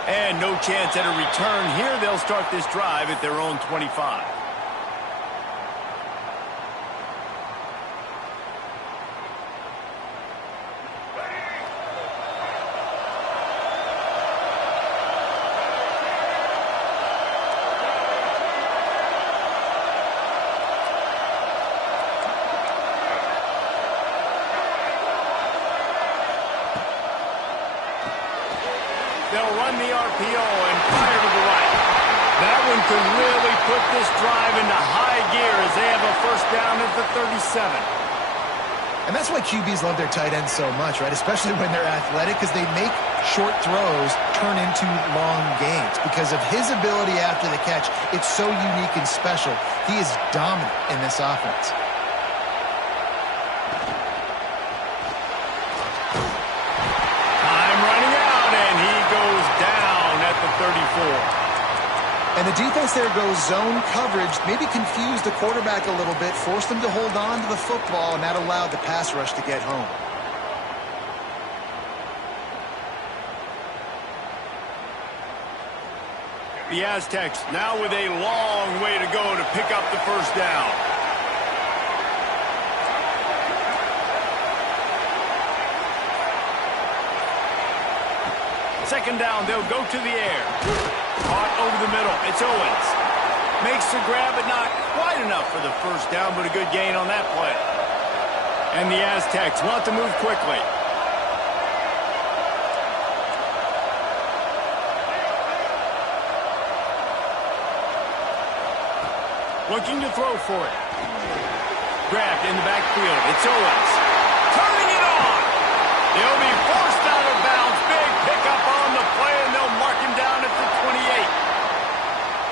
And no chance at a return here. They'll start this drive at their own 25. They'll run the RPO and fire to the right. That one could really put this drive into high gear as they have a first down at the 37. And that's why QBs love their tight ends so much, right? Especially when they're athletic, because they make short throws turn into long gains. Because of his ability after the catch, it's so unique and special. He is dominant in this offense. Time running out, and he goes down at the 34. And the defense there goes zone coverage, maybe confused the quarterback a little bit, forced him to hold on to the football, and that allowed the pass rush to get home. The Aztecs now with a long way to go to pick up the first down. Second down, they'll go to the air. Caught over the middle. It's Owens. Makes the grab, but not quite enough for the first down, but a good gain on that play. And the Aztecs want to move quickly. Looking to throw for it. Grabbed in the backfield. It's Owens. Turning it on. They'll be forced out of bounds. Big pickup on the play, and they'll mark him down at the 28.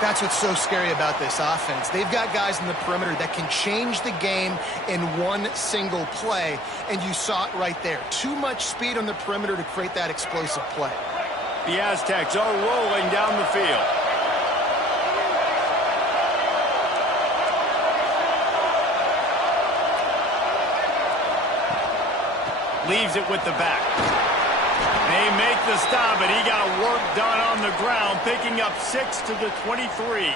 That's what's so scary about this offense. They've got guys in the perimeter that can change the game in one single play, and you saw it right there. Too much speed on the perimeter to create that explosive play. The Aztecs are rolling down the field. Leaves it with the back. They make the stop, but he got work done on the ground, picking up 6 to the 23.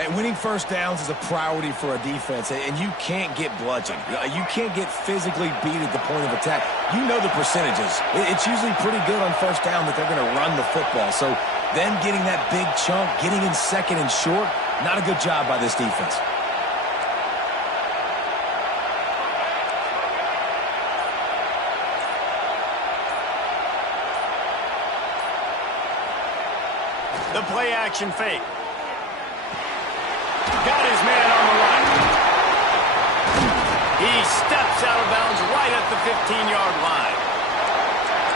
And winning first downs is a priority for a defense, and you can't get bludgeoned. You can't get physically beat at the point of attack. You know the percentages. It's usually pretty good on first down that they're going to run the football. So them getting that big chunk, getting in second and short, not a good job by this defense. The play action fake. Got his man on the run. He steps out of bounds right at the 15-yard line.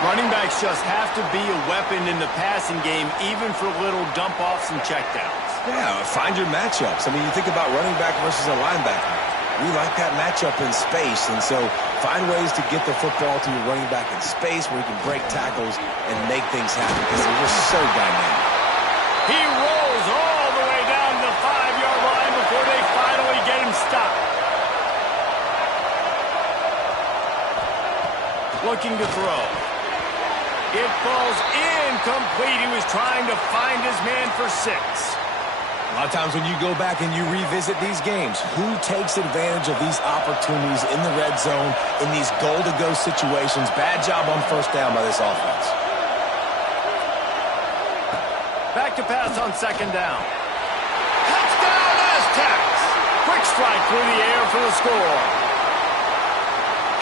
Running backs just have to be a weapon in the passing game, even for little dump-offs and checkdowns. Yeah, find your matchups. I mean, you think about running back versus a linebacker. We like that matchup in space, and so find ways to get the football to your running back in space where he can break tackles and make things happen because they're just so dynamic. He rolls all the way down the 5-yard line before they finally get him stopped. Looking to throw. It falls incomplete. He was trying to find his man for 6. A lot of times when you go back and you revisit these games, who takes advantage of these opportunities in the red zone, in these goal-to-go situations? Bad job on first down by this offense. Back to pass on second down. Touchdown, Aztecs! Quick strike through the air for the score.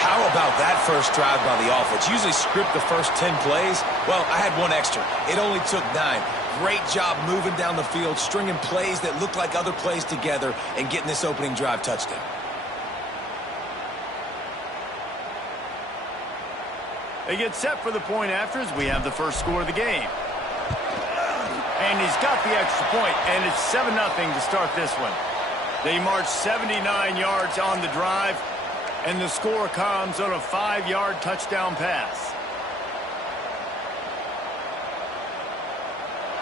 How about that first drive by the offense? Usually script the first 10 plays. Well, I had one extra. It only took 9. Great job moving down the field, stringing plays that look like other plays together, and getting this opening drive touchdown. They get set for the point after as we have the first score of the game. And he's got the extra point, and it's 7-0 to start this one. They march 79 yards on the drive, and the score comes on a 5-yard touchdown pass.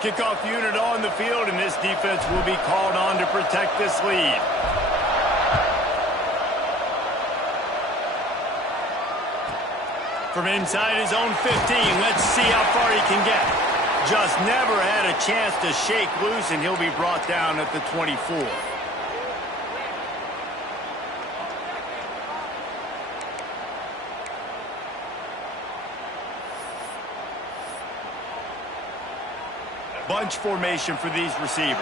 Kickoff unit on the field, and this defense will be called on to protect this lead. From inside his own 15, let's see how far he can get. Just never had a chance to shake loose, and he'll be brought down at the 24. Bunch formation for these receivers.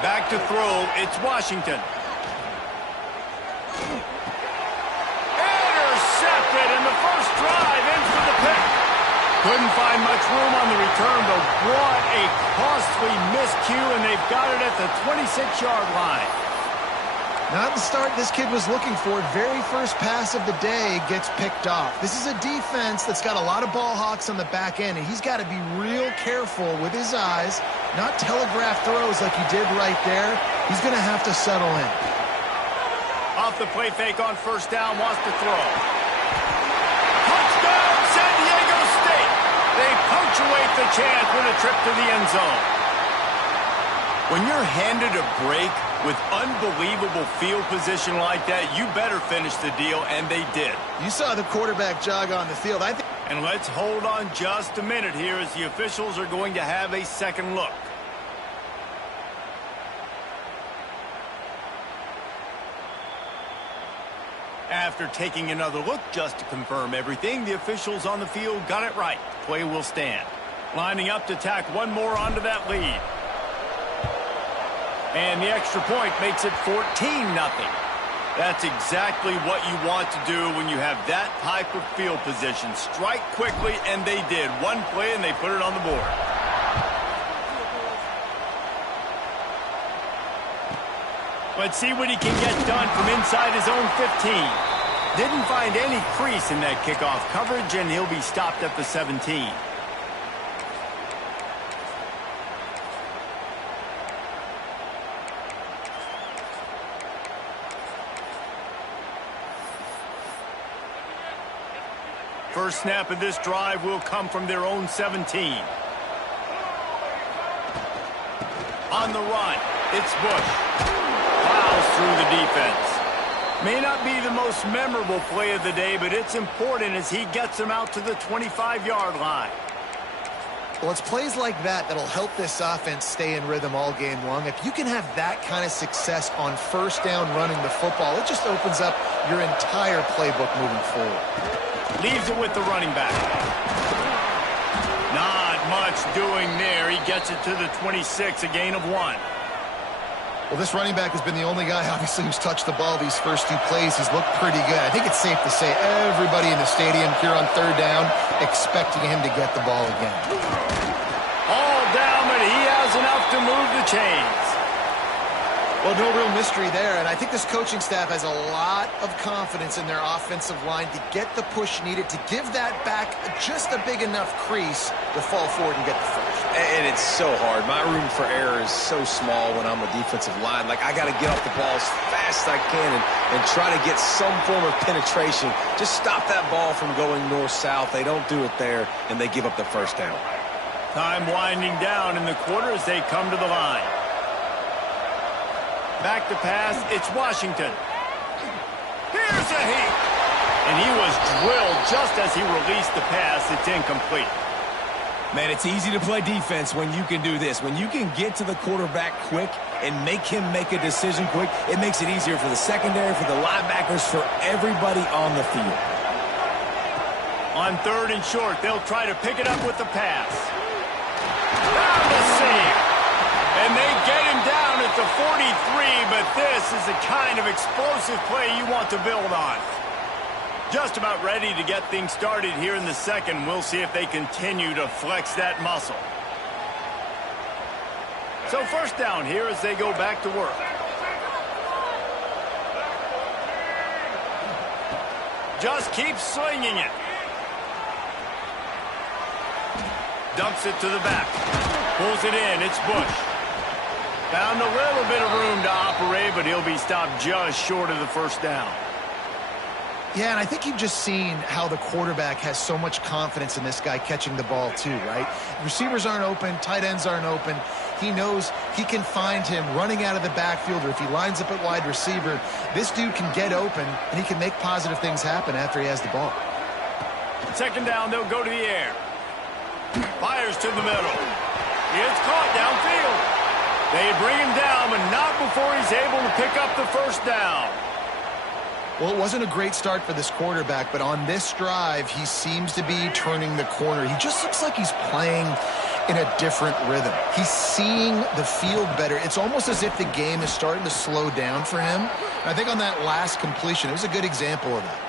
Back to throw, it's Washington. Intercepted in the first drive, in for the pick. Couldn't find much room on the return, but what a costly miscue, and they've got it at the 26-yard line. Not the start this kid was looking for. Very first pass of the day gets picked off. This is a defense that's got a lot of ball hawks on the back end, and he's got to be real careful with his eyes, not telegraph throws like he did right there. He's going to have to settle in. Off the play fake on first down, wants to throw. Touchdown, San Diego State! They punctuate the chance with a trip to the end zone. When you're handed a break with unbelievable field position like that, you better finish the deal, and they did. You saw the quarterback jog on the field. And let's hold on just a minute here as the officials are going to have a second look. After taking another look just to confirm everything, the officials on the field got it right. Play will stand. Lining up to tack one more onto that lead. And the extra point makes it 14-0. That's exactly what you want to do when you have that type of field position. Strike quickly, and they did. One play, and they put it on the board. Let's see what he can get done from inside his own 15. Didn't find any crease in that kickoff coverage, and he'll be stopped at the 17. First snap of this drive will come from their own 17. On the run, it's Bush. Plows through the defense. May not be the most memorable play of the day, but it's important as he gets them out to the 25-yard line. Well, it's plays like that that'll help this offense stay in rhythm all game long. If you can have that kind of success on first down running the football, it just opens up your entire playbook moving forward. Leaves it with the running back. Not much doing there. He gets it to the 26, a gain of 1. Well, this running back has been the only guy, obviously, who's touched the ball these first two plays. He's looked pretty good. I think it's safe to say everybody in the stadium here on third down expecting him to get the ball again. All down, but he has enough to move the chains. Well, no real mystery there, and I think this coaching staff has a lot of confidence in their offensive line to get the push needed, to give that back just a big enough crease to fall forward and get the first. And it's so hard. My room for error is so small when I'm a defensive line. Like, I got to get off the ball as fast as I can and try to get some form of penetration. Just stop that ball from going north-south. They don't do it there, and they give up the first down. Time winding down in the quarter as they come to the line. Back to pass, it's Washington. Here's a heat. And he was drilled just as he released the pass. It's incomplete. Man, it's easy to play defense when you can do this. When you can get to the quarterback quick and make him make a decision quick, it makes it easier for the secondary, for the linebackers, for everybody on the field. On third and short, they'll try to pick it up with the pass. Found the save. And they get him down at the 43, but this is the kind of explosive play you want to build on. Just about ready to get things started here in the second. We'll see if they continue to flex that muscle. So first down here as they go back to work. Just keep slinging it. Dumps it to the back. Pulls it in. It's Bush. Found a little bit of room to operate, but he'll be stopped just short of the first down. Yeah, and I think you've just seen how the quarterback has so much confidence in this guy catching the ball too, right? Receivers aren't open, tight ends aren't open. He knows he can find him running out of the backfield, or if he lines up at wide receiver, this dude can get open, and he can make positive things happen after he has the ball. Second down, they'll go to the air. Fires to the middle. It's caught downfield. They bring him down, but not before he's able to pick up the first down. Well, it wasn't a great start for this quarterback, but on this drive, he seems to be turning the corner. He just looks like he's playing in a different rhythm. He's seeing the field better. It's almost as if the game is starting to slow down for him. And I think on that last completion, it was a good example of that.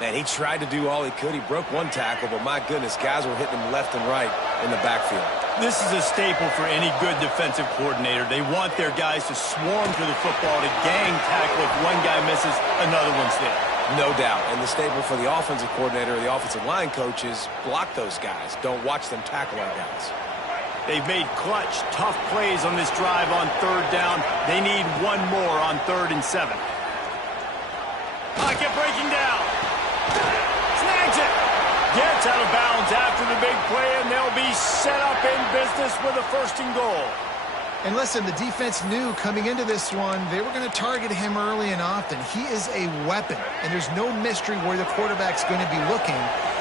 Man, he tried to do all he could. He broke one tackle, but my goodness, guys were hitting him left and right in the backfield. This is a staple for any good defensive coordinator. They want their guys to swarm to the football, to gang tackle. If one guy misses, another one's there. No doubt. And the staple for the offensive coordinator or the offensive line coach is block those guys. Don't watch them tackle our guys. They've made clutch, tough plays on this drive on third down. They need one more on 3rd and 7. Pocket breaking down. Snags it. Gets out of bounds after the big play, and they'll be set up in business with a 1st and goal. And listen, the defense knew coming into this one, they were going to target him early and often. He is a weapon, and there's no mystery where the quarterback's going to be looking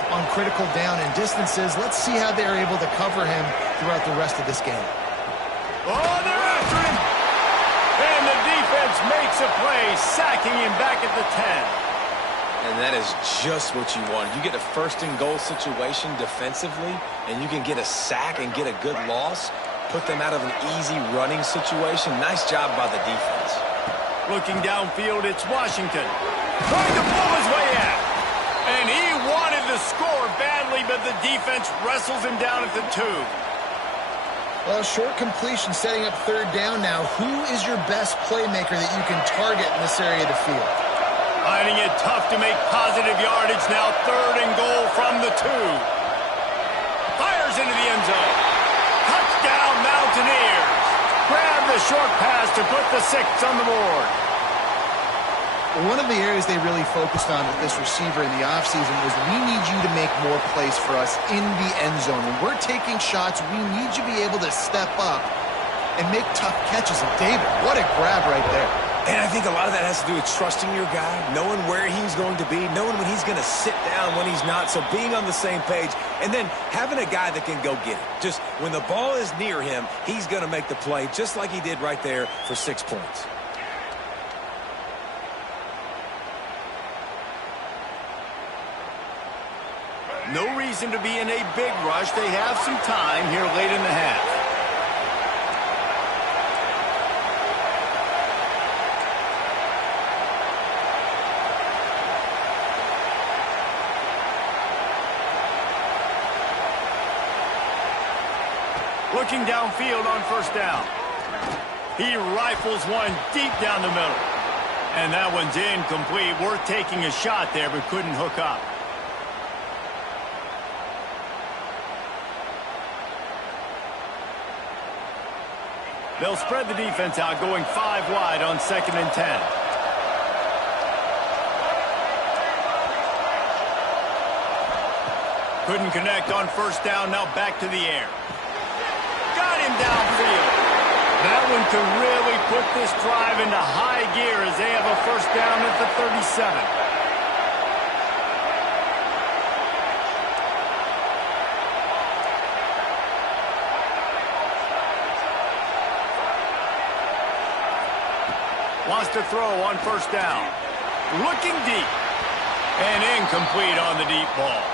on critical down and distances. Let's see how they're able to cover him throughout the rest of this game. Oh, they're after him! And the defense makes a play, sacking him back at the 10. And that is just what you want. You get a 1st and goal situation defensively, and you can get a sack and get a good loss, put them out of an easy running situation. Nice job by the defense. Looking downfield, it's Washington. Trying to pull his way out. And he wanted to score badly, but the defense wrestles him down at the 2. Well, short completion setting up 3rd down now. Who is your best playmaker that you can target in this area of the field? Finding it tough to make positive yardage now. 3rd and goal from the 2. Fires into the end zone. Touchdown, Mountaineers. Grab the short pass to put the 6 on the board. One of the areas they really focused on with this receiver in the offseason was, we need you to make more plays for us in the end zone. When we're taking shots, we need you to be able to step up and make tough catches. And David, what a grab right there. And I think a lot of that has to do with trusting your guy, knowing where he's going to be, knowing when he's going to sit down, when he's not. So being on the same page, and then having a guy that can go get it. Just when the ball is near him, he's going to make the play, just like he did right there for 6 points. No reason to be in a big rush. They have some time here late in the half. Looking downfield on 1st down. He rifles one deep down the middle. And that one's incomplete. Worth taking a shot there, but couldn't hook up. They'll spread the defense out, going 5 wide on 2nd and 10. Couldn't connect on 1st down, now back to the air. Got him downfield. That one could really put this drive into high gear as they have a 1st down at the 37. Wants to throw on 1st down. Looking deep. And incomplete on the deep ball.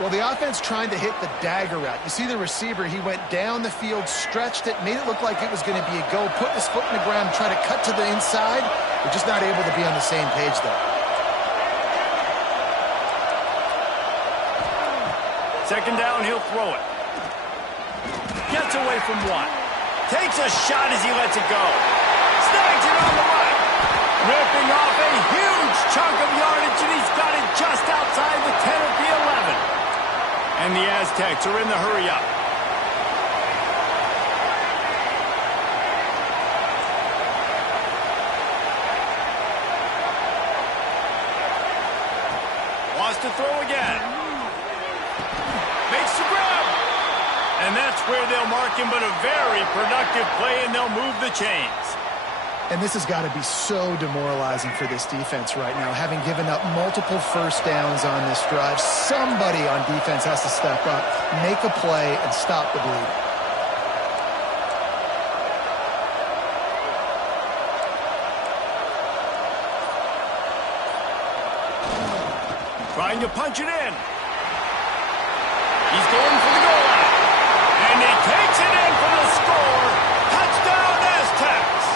Well, the offense trying to hit the dagger route. You see the receiver, he went down the field, stretched it, made it look like it was going to be a go, put his foot in the ground, try to cut to the inside. They're just not able to be on the same page there. 2nd down, he'll throw it. Gets away from one. Takes a shot as he lets it go. Snags it on the right. Ripping off a huge chunk of yardage, and he's got it just outside the 10 at the 11. And the Aztecs are in the hurry-up. Wants to throw again. Makes the grab. And that's That's where they'll mark him, but a very productive play, and they'll move the chains. And this has got to be so demoralizing for this defense right now, having given up multiple first downs on this drive. Somebody on defense has to step up, make a play, and stop the bleed. Trying to punch it in. He's going for the goal line. And he takes it in for the score. Touchdown, Aztecs.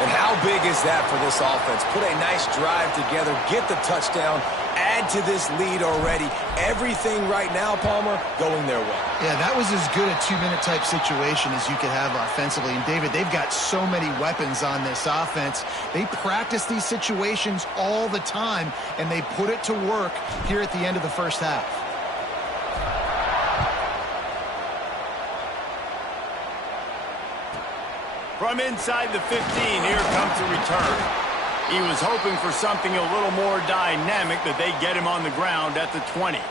And how big is that for this offense? Put a nice drive together, get the touchdown, add to this lead already. Everything right now, Palmer, going their way. Yeah, that was as good a two-minute type situation as you could have offensively. And, David, they've got so many weapons on this offense. They practice these situations all the time, and they put it to work here at the end of the first half. From inside the 15, here comes the return. He was hoping for something a little more dynamic, that they get him on the ground at the 20.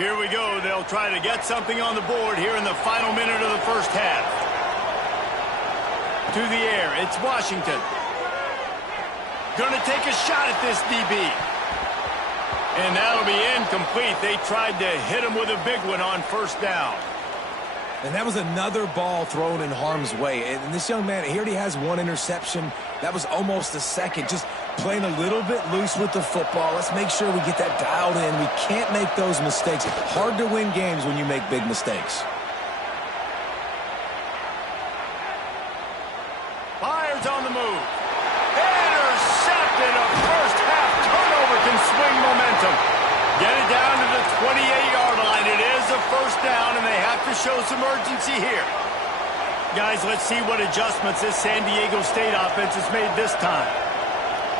Here we go. They'll try to get something on the board here in the final minute of the first half. To the air, it's Washington. Gonna take a shot at this DB. And that'll be incomplete. They tried to hit him with a big one on first down. And that was another ball thrown in harm's way. And this young man, he already has one interception. That was almost a second. Just playing a little bit loose with the football. Let's make sure we get that dialed in. We can't make those mistakes. Hard to win games when you make big mistakes. Fires on the move. Intercepted. A first half turnover can swing momentum. Get it down to the 28-yard line. It is a first down, and they have to show some urgency here. Guys, let's see what adjustments this San Diego State offense has made this time.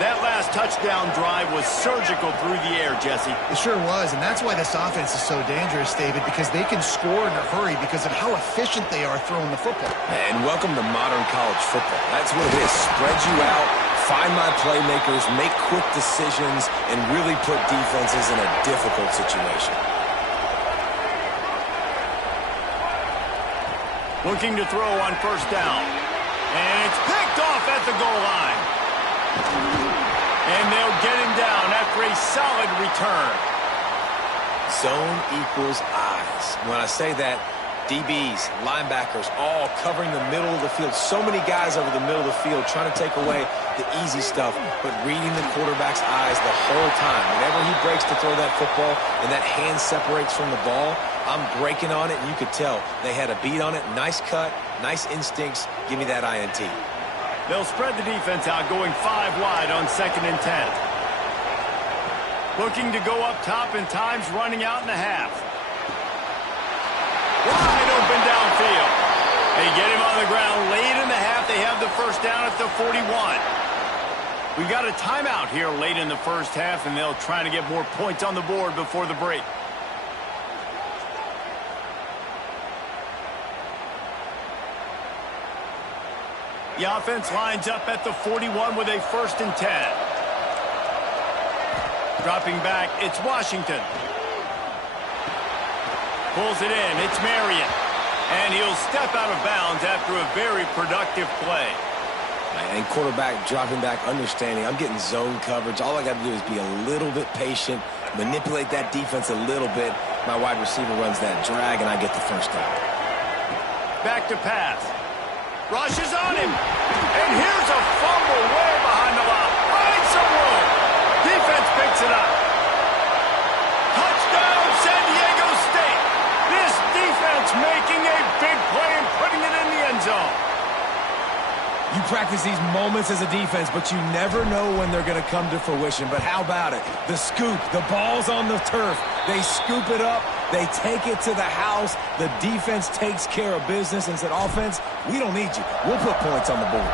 That last touchdown drive was surgical through the air, Jesse. It sure was, and that's why this offense is so dangerous, David, because they can score in a hurry because of how efficient they are throwing the football. And welcome to modern college football. That's what it is. Spread you out, find my playmakers, make quick decisions, and really put defenses in a difficult situation. Looking to throw on first down. And it's picked off at the goal line. And they'll get him down after a solid return. Zone equals eyes. When I say that, DBs, linebackers, all covering the middle of the field. So many guys over the middle of the field trying to take away the easy stuff, but reading the quarterback's eyes the whole time. Whenever he breaks to throw that football and that hand separates from the ball, I'm breaking on it, and you could tell they had a beat on it. Nice cut, nice instincts. Give me that INT. They'll spread the defense out, going 5 wide on 2nd and 10. Looking to go up top, and time's running out in the half. Wide open downfield. They get him on the ground late in the half. They have the first down at the 41. We've got a timeout here late in the first half, and they'll try to get more points on the board before the break. The offense lines up at the 41 with a 1st and 10. Dropping back, it's Washington. Pulls it in, it's Marion. And he'll step out of bounds after a very productive play. And quarterback dropping back, understanding I'm getting zone coverage. All I got to do is be a little bit patient, manipulate that defense a little bit. My wide receiver runs that drag, and I get the first down. Back to pass. Rushes on him. And here's a fumble way behind the line. Finds some room. Defense picks it up. Touchdown, San Diego State. This defense making a big play and putting it in the end zone. You practice these moments as a defense, but you never know when they're going to come to fruition. But how about it? The scoop, the ball's on the turf. They scoop it up. They take it to the house. The defense takes care of business and said, offense, we don't need you. We'll put points on the board.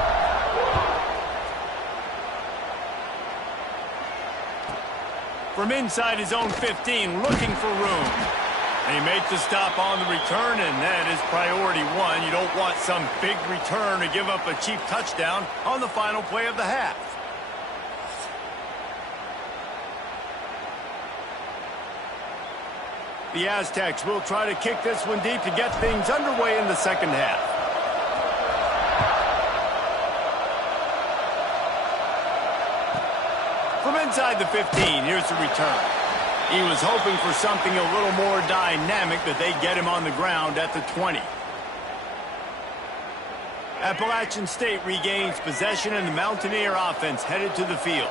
From inside his own 15, looking for room. They make the stop on the return, and that is priority one. You don't want some big return to give up a cheap touchdown on the final play of the half. The Aztecs will try to kick this one deep to get things underway in the second half. From inside the 15, here's the return. He was hoping for something a little more dynamic, but they get him on the ground at the 20. Appalachian State regains possession, and the Mountaineer offense headed to the field.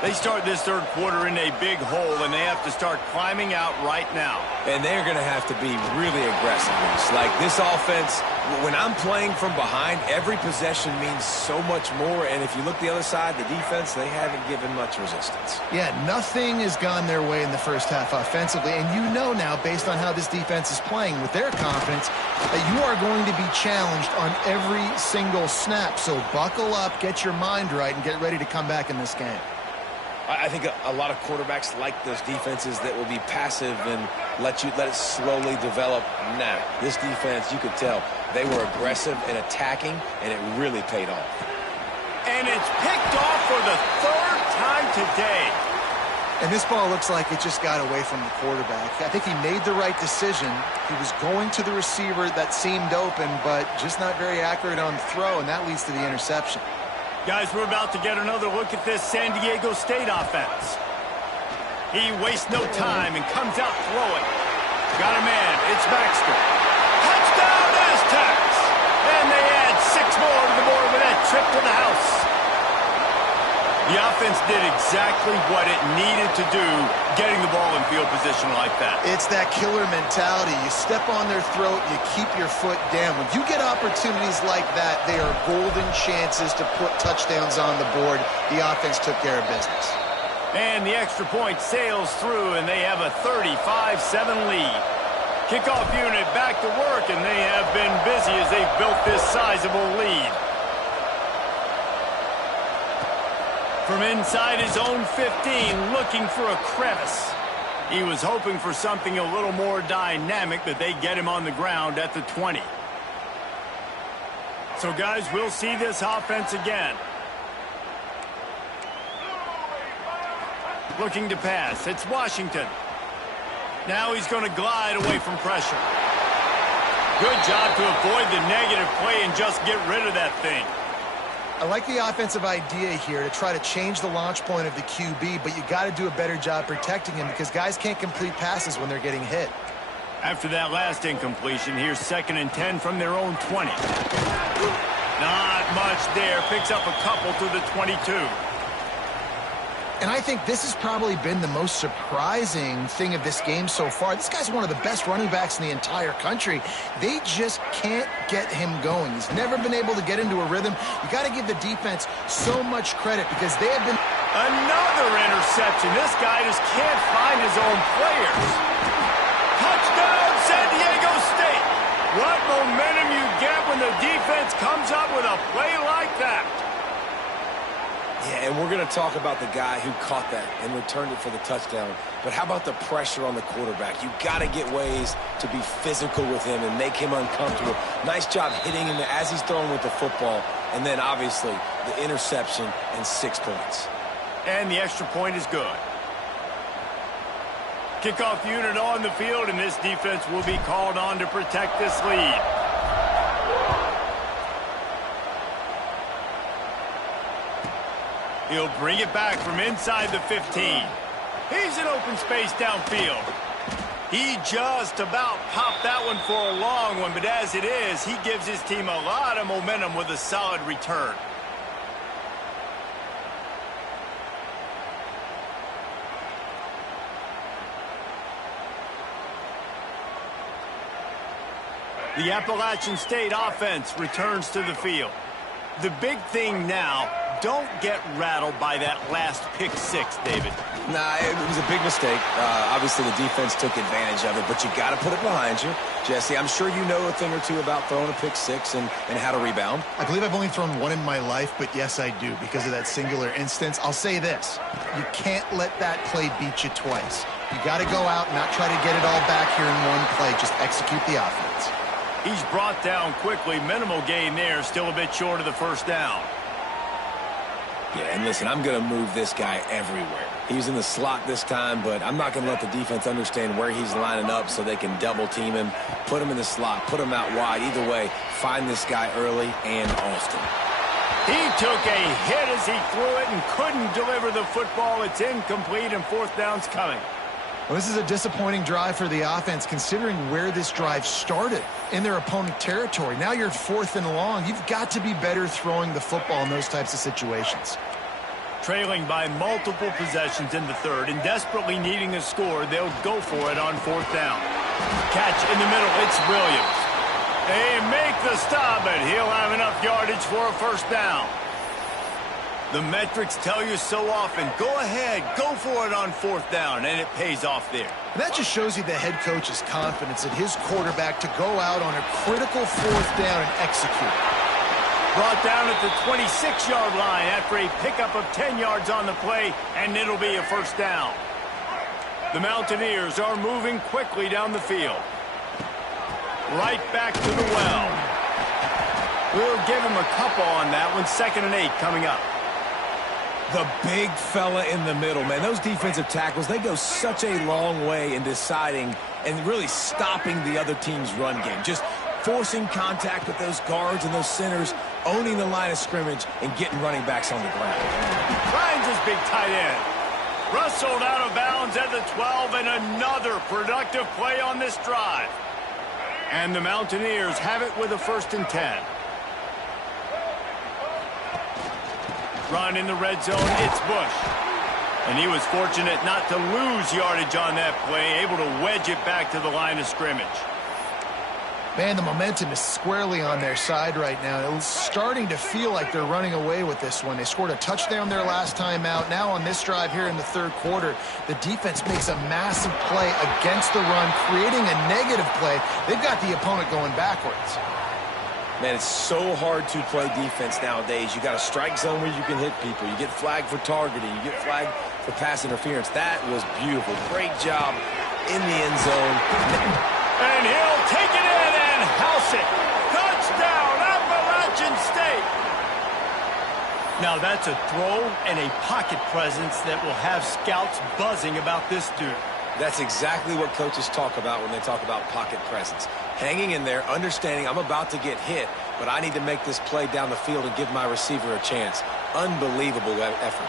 They start this third quarter in a big hole, and they have to start climbing out right now. And they're going to have to be really aggressive. Like this offense, when I'm playing from behind, every possession means so much more. And if you look the other side, the defense, they haven't given much resistance. Yeah, nothing has gone their way in the first half offensively. And you know now, based on how this defense is playing with their confidence, that you are going to be challenged on every single snap. So buckle up, get your mind right, and get ready to come back in this game. I think a lot of quarterbacks like those defenses that will be passive and let it slowly develop. Nah, this defense, you could tell, they were aggressive and attacking, and it really paid off. And it's picked off for the third time today. And this ball looks like it just got away from the quarterback. I think he made the right decision. He was going to the receiver that seemed open, but just not very accurate on the throw, and that leads to the interception. Guys, we're about to get another look at this San Diego State offense. He wastes no time and comes out throwing. Got a man. It's Baxter. Touchdown, Aztecs! And they add 6 more to the board with that trip to the house. The offense did exactly what it needed to do, getting the ball in field position like that. It's that killer mentality. You step on their throat, you keep your foot down. When you get opportunities like that, they are golden chances to put touchdowns on the board. The offense took care of business. And the extra point sails through, and they have a 35-7 lead. Kickoff unit back to work, and they have been busy as they've built this sizable lead. From inside his own 15, looking for a crevice. He was hoping for something a little more dynamic, but they get him on the ground at the 20. So, guys, we'll see this offense again. Looking to pass. It's Washington. Now he's going to glide away from pressure. Good job to avoid the negative play and just get rid of that thing. I like the offensive idea here to try to change the launch point of the QB, but you got to do a better job protecting him because guys can't complete passes when they're getting hit. After that last incompletion, here's 2nd and 10 from their own 20. Not much there. Picks up a couple to the 22. And I think this has probably been the most surprising thing of this game so far. This guy's one of the best running backs in the entire country. They just can't get him going. He's never been able to get into a rhythm. You got to give the defense so much credit because they have been... Another interception. This guy just can't find his own players. Touchdown, San Diego State. What momentum you get when the defense comes up with a play like that. Yeah, and we're going to talk about the guy who caught that and returned it for the touchdown. But how about the pressure on the quarterback? You got to get ways to be physical with him and make him uncomfortable. Nice job hitting him as he's throwing with the football. And then, obviously, the interception and 6 points. And the extra point is good. Kickoff unit on the field, and this defense will be called on to protect this lead. He'll bring it back from inside the 15. He's in open space downfield. He just about popped that one for a long one, but as it is, he gives his team a lot of momentum with a solid return. The Appalachian State offense returns to the field. The big thing now, don't get rattled by that last pick six, David. Nah, it was a big mistake. Obviously, the defense took advantage of it, but you got to put it behind you. Jesse, I'm sure you know a thing or two about throwing a pick six and how to rebound. I believe I've only thrown one in my life, but yes, I do because of that singular instance. I'll say this. You can't let that play beat you twice. You got to go out and not try to get it all back here in one play. Just execute the offense. He's brought down quickly. Minimal gain there. Still a bit short of the first down. Yeah, and listen, I'm going to move this guy everywhere. He's in the slot this time, but I'm not going to let the defense understand where he's lining up so they can double team him, put him in the slot, put him out wide. Either way, find this guy early and often. He took a hit as he threw it and couldn't deliver the football. It's incomplete and fourth down's coming. Well, this is a disappointing drive for the offense considering where this drive started in their opponent territory. Now you're 4th and long. You've got to be better throwing the football in those types of situations. Trailing by multiple possessions in the third and desperately needing a score, they'll go for it on fourth down. Catch in the middle, it's Williams. They make the stop, but he'll have enough yardage for a first down. The metrics tell you so often, go ahead, go for it on fourth down, and it pays off there. And that just shows you the head coach's confidence in his quarterback to go out on a critical fourth down and execute. Brought down at the 26-yard line after a pickup of 10 yards on the play, and it'll be a first down. The Mountaineers are moving quickly down the field. Right back to the well. We'll give him a couple on that one. 2nd and 8 coming up. The big fella in the middle, man. Those defensive tackles, they go such a long way in deciding and really stopping the other team's run game. Just forcing contact with those guards and those centers, owning the line of scrimmage, and getting running backs on the ground. Finds his big tight end. Rustled out of bounds at the 12, and another productive play on this drive. And the Mountaineers have it with a 1st and 10. Run in the red zone, it's Bush. And he was fortunate not to lose yardage on that play, able to wedge it back to the line of scrimmage. Man, the momentum is squarely on their side right now. It's starting to feel like they're running away with this one. They scored a touchdown their last time out. Now on this drive here in the 3rd quarter, the defense makes a massive play against the run, creating a negative play. They've got the opponent going backwards. Man, it's so hard to play defense nowadays. You got a strike zone where you can hit people. You get flagged for targeting. You get flagged for pass interference. That was beautiful. Great job in the end zone. And he'll take it in and house it. Touchdown, Appalachian State. Now that's a throw and a pocket presence that will have scouts buzzing about this dude. That's exactly what coaches talk about when they talk about pocket presence. Hanging in there, understanding I'm about to get hit, but I need to make this play down the field and give my receiver a chance. Unbelievable effort.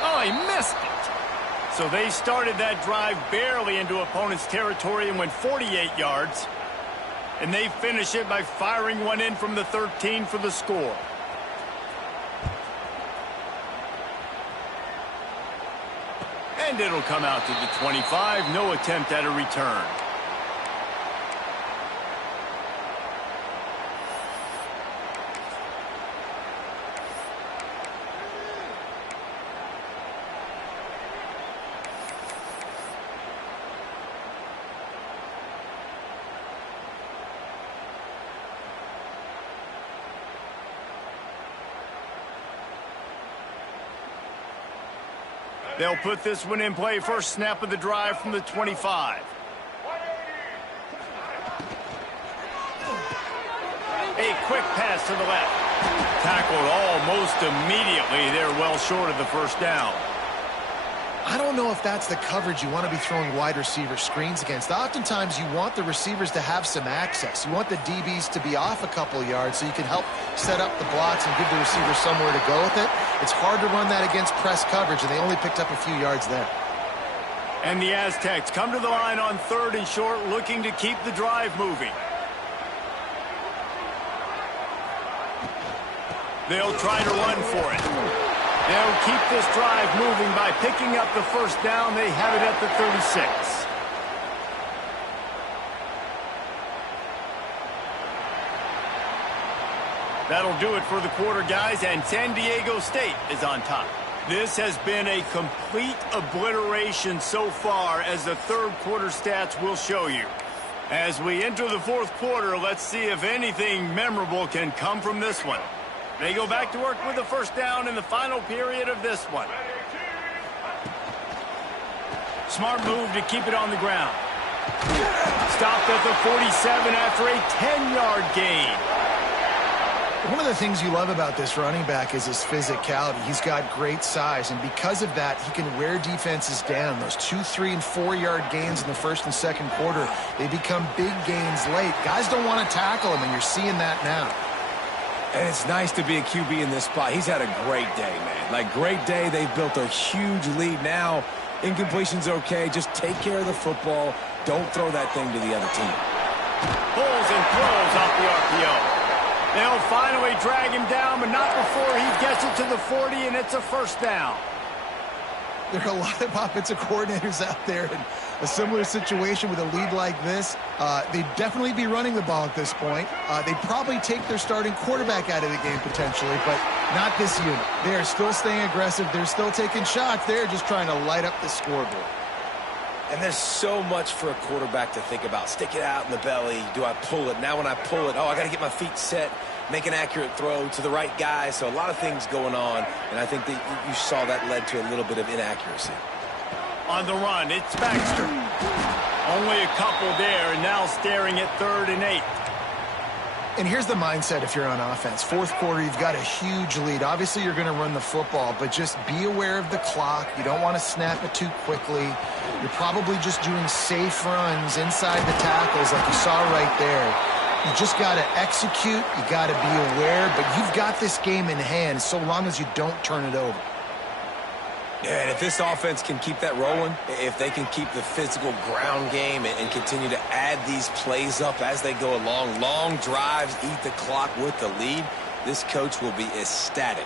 Oh, he missed it. So they started that drive barely into opponent's territory and went 48 yards. And they finish it by firing one in from the 13 for the score. And it'll come out to the 25. No attempt at a return. They'll put this one in play. First snap of the drive from the 25. A quick pass to the left. Tackled almost immediately. They're well short of the first down. I don't know if that's the coverage you want to be throwing wide receiver screens against. Oftentimes, you want the receivers to have some access. You want the DBs to be off a couple of yards so you can help set up the blocks and give the receiver somewhere to go with it. It's hard to run that against press coverage, and they only picked up a few yards there. And the Aztecs come to the line on 3rd and short, looking to keep the drive moving. They'll try to run for it. They'll keep this drive moving by picking up the first down. They have it at the 36. That'll do it for the quarter, guys, and San Diego State is on top. This has been a complete obliteration so far, as the third quarter stats will show you. As we enter the fourth quarter, let's see if anything memorable can come from this one. They go back to work with the first down in the final period of this one. Smart move to keep it on the ground. Stopped at the 47 after a 10-yard gain. One of the things you love about this running back is his physicality. He's got great size, and because of that, he can wear defenses down. Those 2-, 3-, and 4-yard gains in the first and second quarter, they become big gains late. Guys don't want to tackle him, and you're seeing that now. And it's nice to be a QB in this spot. He's had a great day, man. Like, great day. They've built a huge lead now. Incompletion's okay. Just take care of the football. Don't throw that thing to the other team. Pulls and throws off the RPO. They'll finally drag him down, but not before he gets it to the 40, and it's a first down. There are a lot of offensive coordinators out there in a similar situation with a lead like this. They'd definitely be running the ball at this point. They'd probably take their starting quarterback out of the game potentially, but not this unit. They are still staying aggressive. They're still taking shots. They're just trying to light up the scoreboard. And there's so much for a quarterback to think about. Stick it out in the belly. Do I pull it? Now when I pull it, I got to get my feet set, make an accurate throw to the right guy. So a lot of things going on, and I think that you saw that led to a little bit of inaccuracy. On the run, it's Baxter. Only a couple there, and now staring at 3rd and 8. And here's the mindset if you're on offense. Fourth quarter, you've got a huge lead. Obviously, you're going to run the football, but just be aware of the clock. You don't want to snap it too quickly. You're probably just doing safe runs inside the tackles like you saw right there. You just got to execute. You got to be aware, but you've got this game in hand so long as you don't turn it over. Yeah, and if this offense can keep that rolling, if they can keep the physical ground game and continue to add these plays up as they go along, long drives, eat the clock with the lead, this coach will be ecstatic.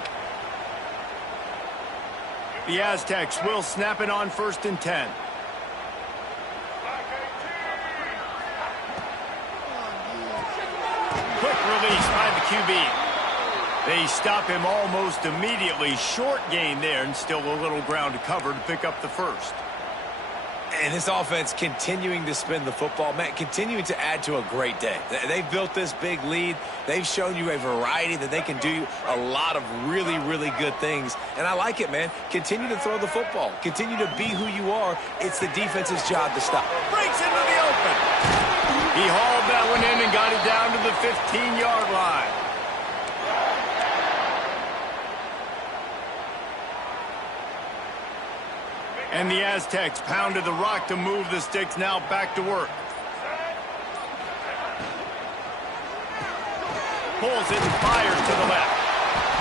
The Aztecs will snap it on 1st and 10. Quick release by the QB. They stop him almost immediately. Short gain there, and still a little ground to cover to pick up the first. And this offense continuing to spin the football, man, continuing to add to a great day. They've built this big lead. They've shown you a variety that they can do a lot of really, really good things. And I like it, man. Continue to throw the football. Continue to be who you are. It's the defense's job to stop. Breaks into the open. He hauled that one in and got it down to the 15-yard line. And the Aztecs pounded the rock to move the sticks, now back to work. Pulls it and fires to the left.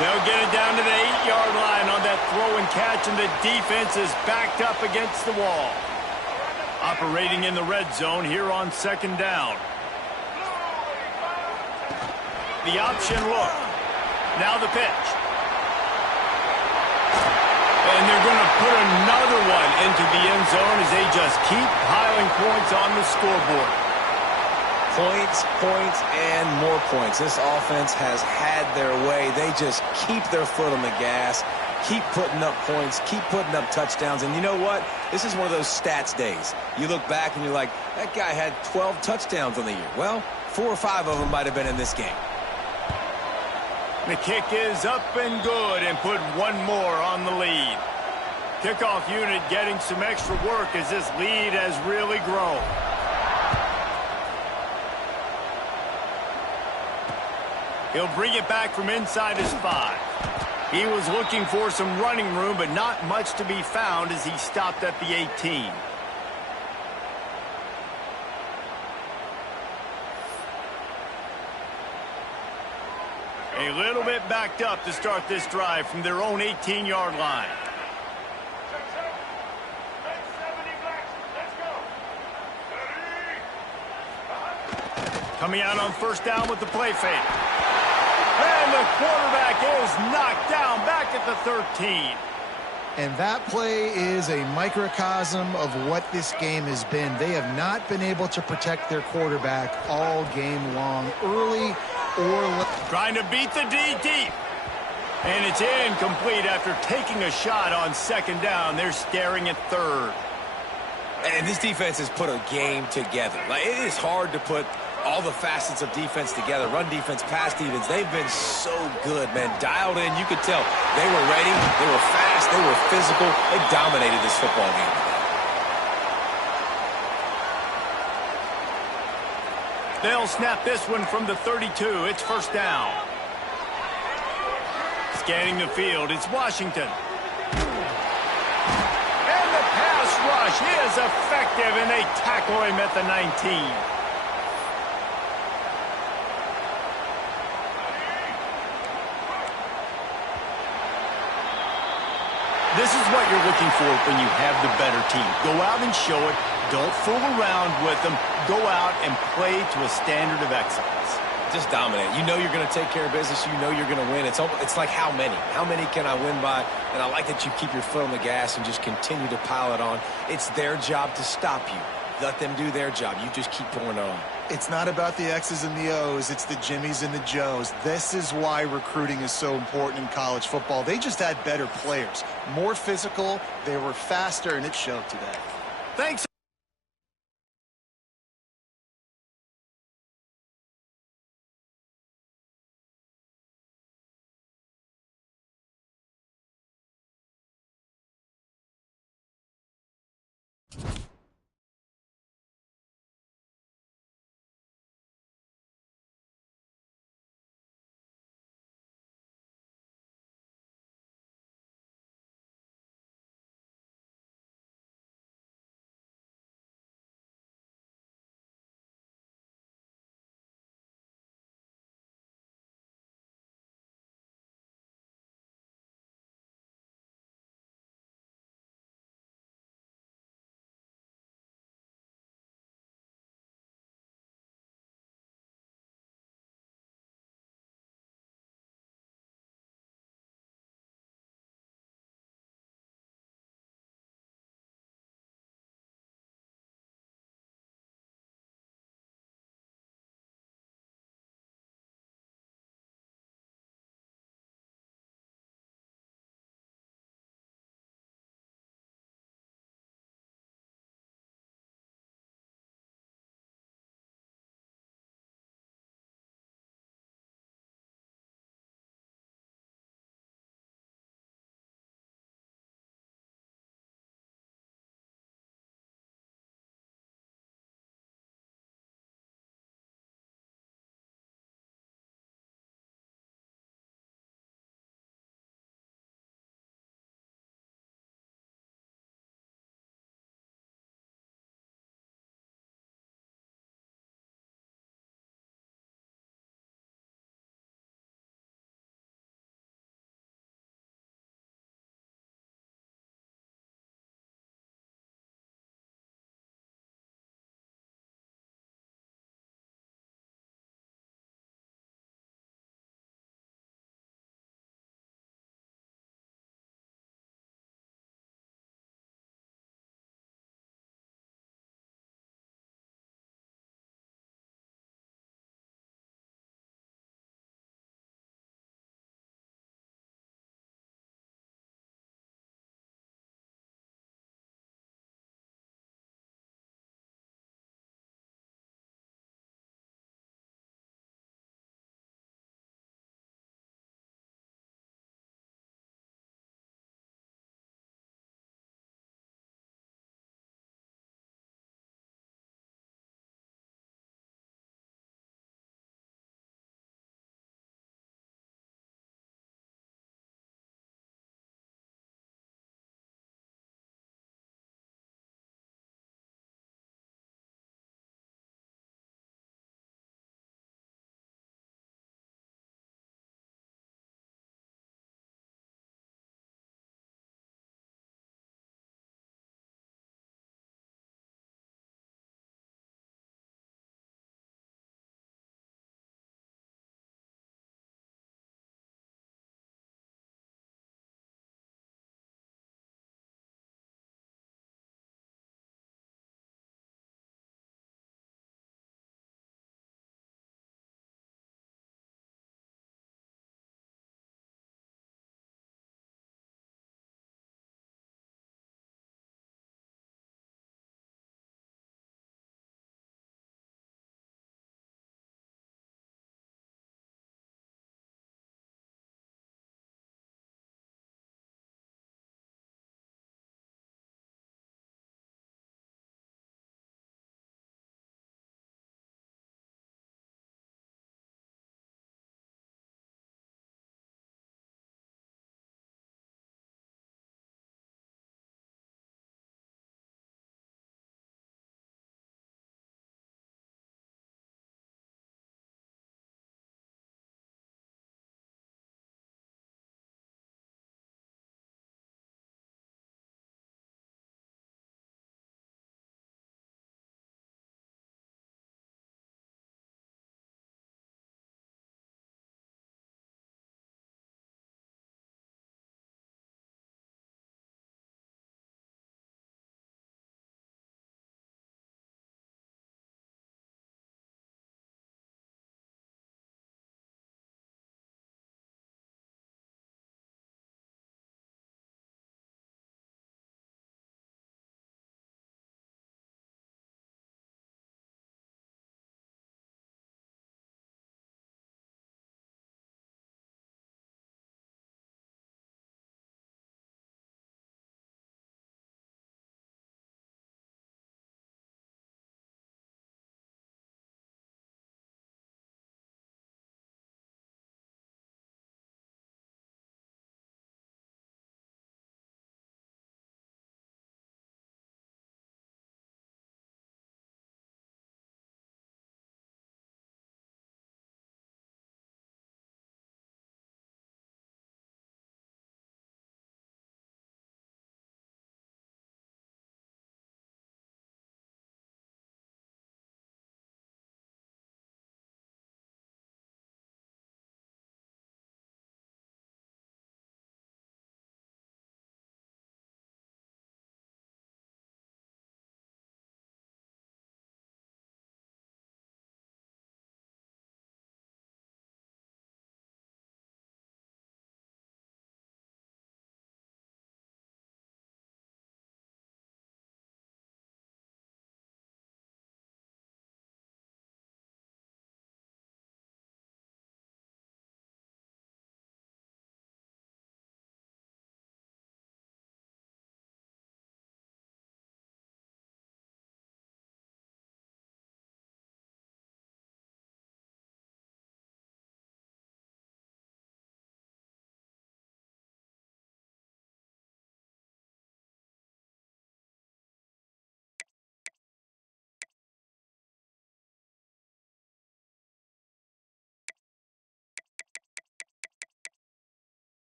They'll get it down to the 8-yard line on that throw and catch, and the defense is backed up against the wall. Operating in the red zone here on 2nd down. The option look. Now the pitch. And they're going to put another one into the end zone as they just keep piling points on the scoreboard. Points, points, and more points. This offense has had their way. They just keep their foot on the gas, keep putting up points, keep putting up touchdowns. And you know what? This is one of those stats days. You look back and you're like, that guy had 12 touchdowns on the year. Well, 4 or 5 of them might have been in this game. The kick is up and good, and put one more on the lead. Kickoff unit getting some extra work as this lead has really grown. He'll bring it back from inside his 5. He was looking for some running room, but not much to be found as he stopped at the 18. A little bit backed up to start this drive from their own 18-yard line. Coming out on 1st down with the play fake. And the quarterback is knocked down back at the 13. And that play is a microcosm of what this game has been. They have not been able to protect their quarterback all game long. Early, or... Trying to beat the D deep. And it's incomplete after taking a shot on second down. They're staring at third. And this defense has put a game together. Like, it is hard to put all the facets of defense together. Run defense, pass defense. They've been so good, man. Dialed in. You could tell they were ready. They were fast. They were physical. They dominated this football game. They'll snap this one from the 32. It's first down. Scanning the field, it's Washington. And the pass rush is effective, and they tackle him at the 19. This is what you're looking for when you have the better team. Go out and show it. Don't fool around with them. Go out and play to a standard of excellence. Just dominate. You know you're going to take care of business. You know you're going to win. It's like how many? How many can I win by? And I like that you keep your foot on the gas and just continue to pile it on. It's their job to stop you. Let them do their job. You just keep pouring it on. It's not about the X's and the O's. It's the Jimmies and the Joes. This is why recruiting is so important in college football. They just had better players. More physical. They were faster, and it showed today. Thanks.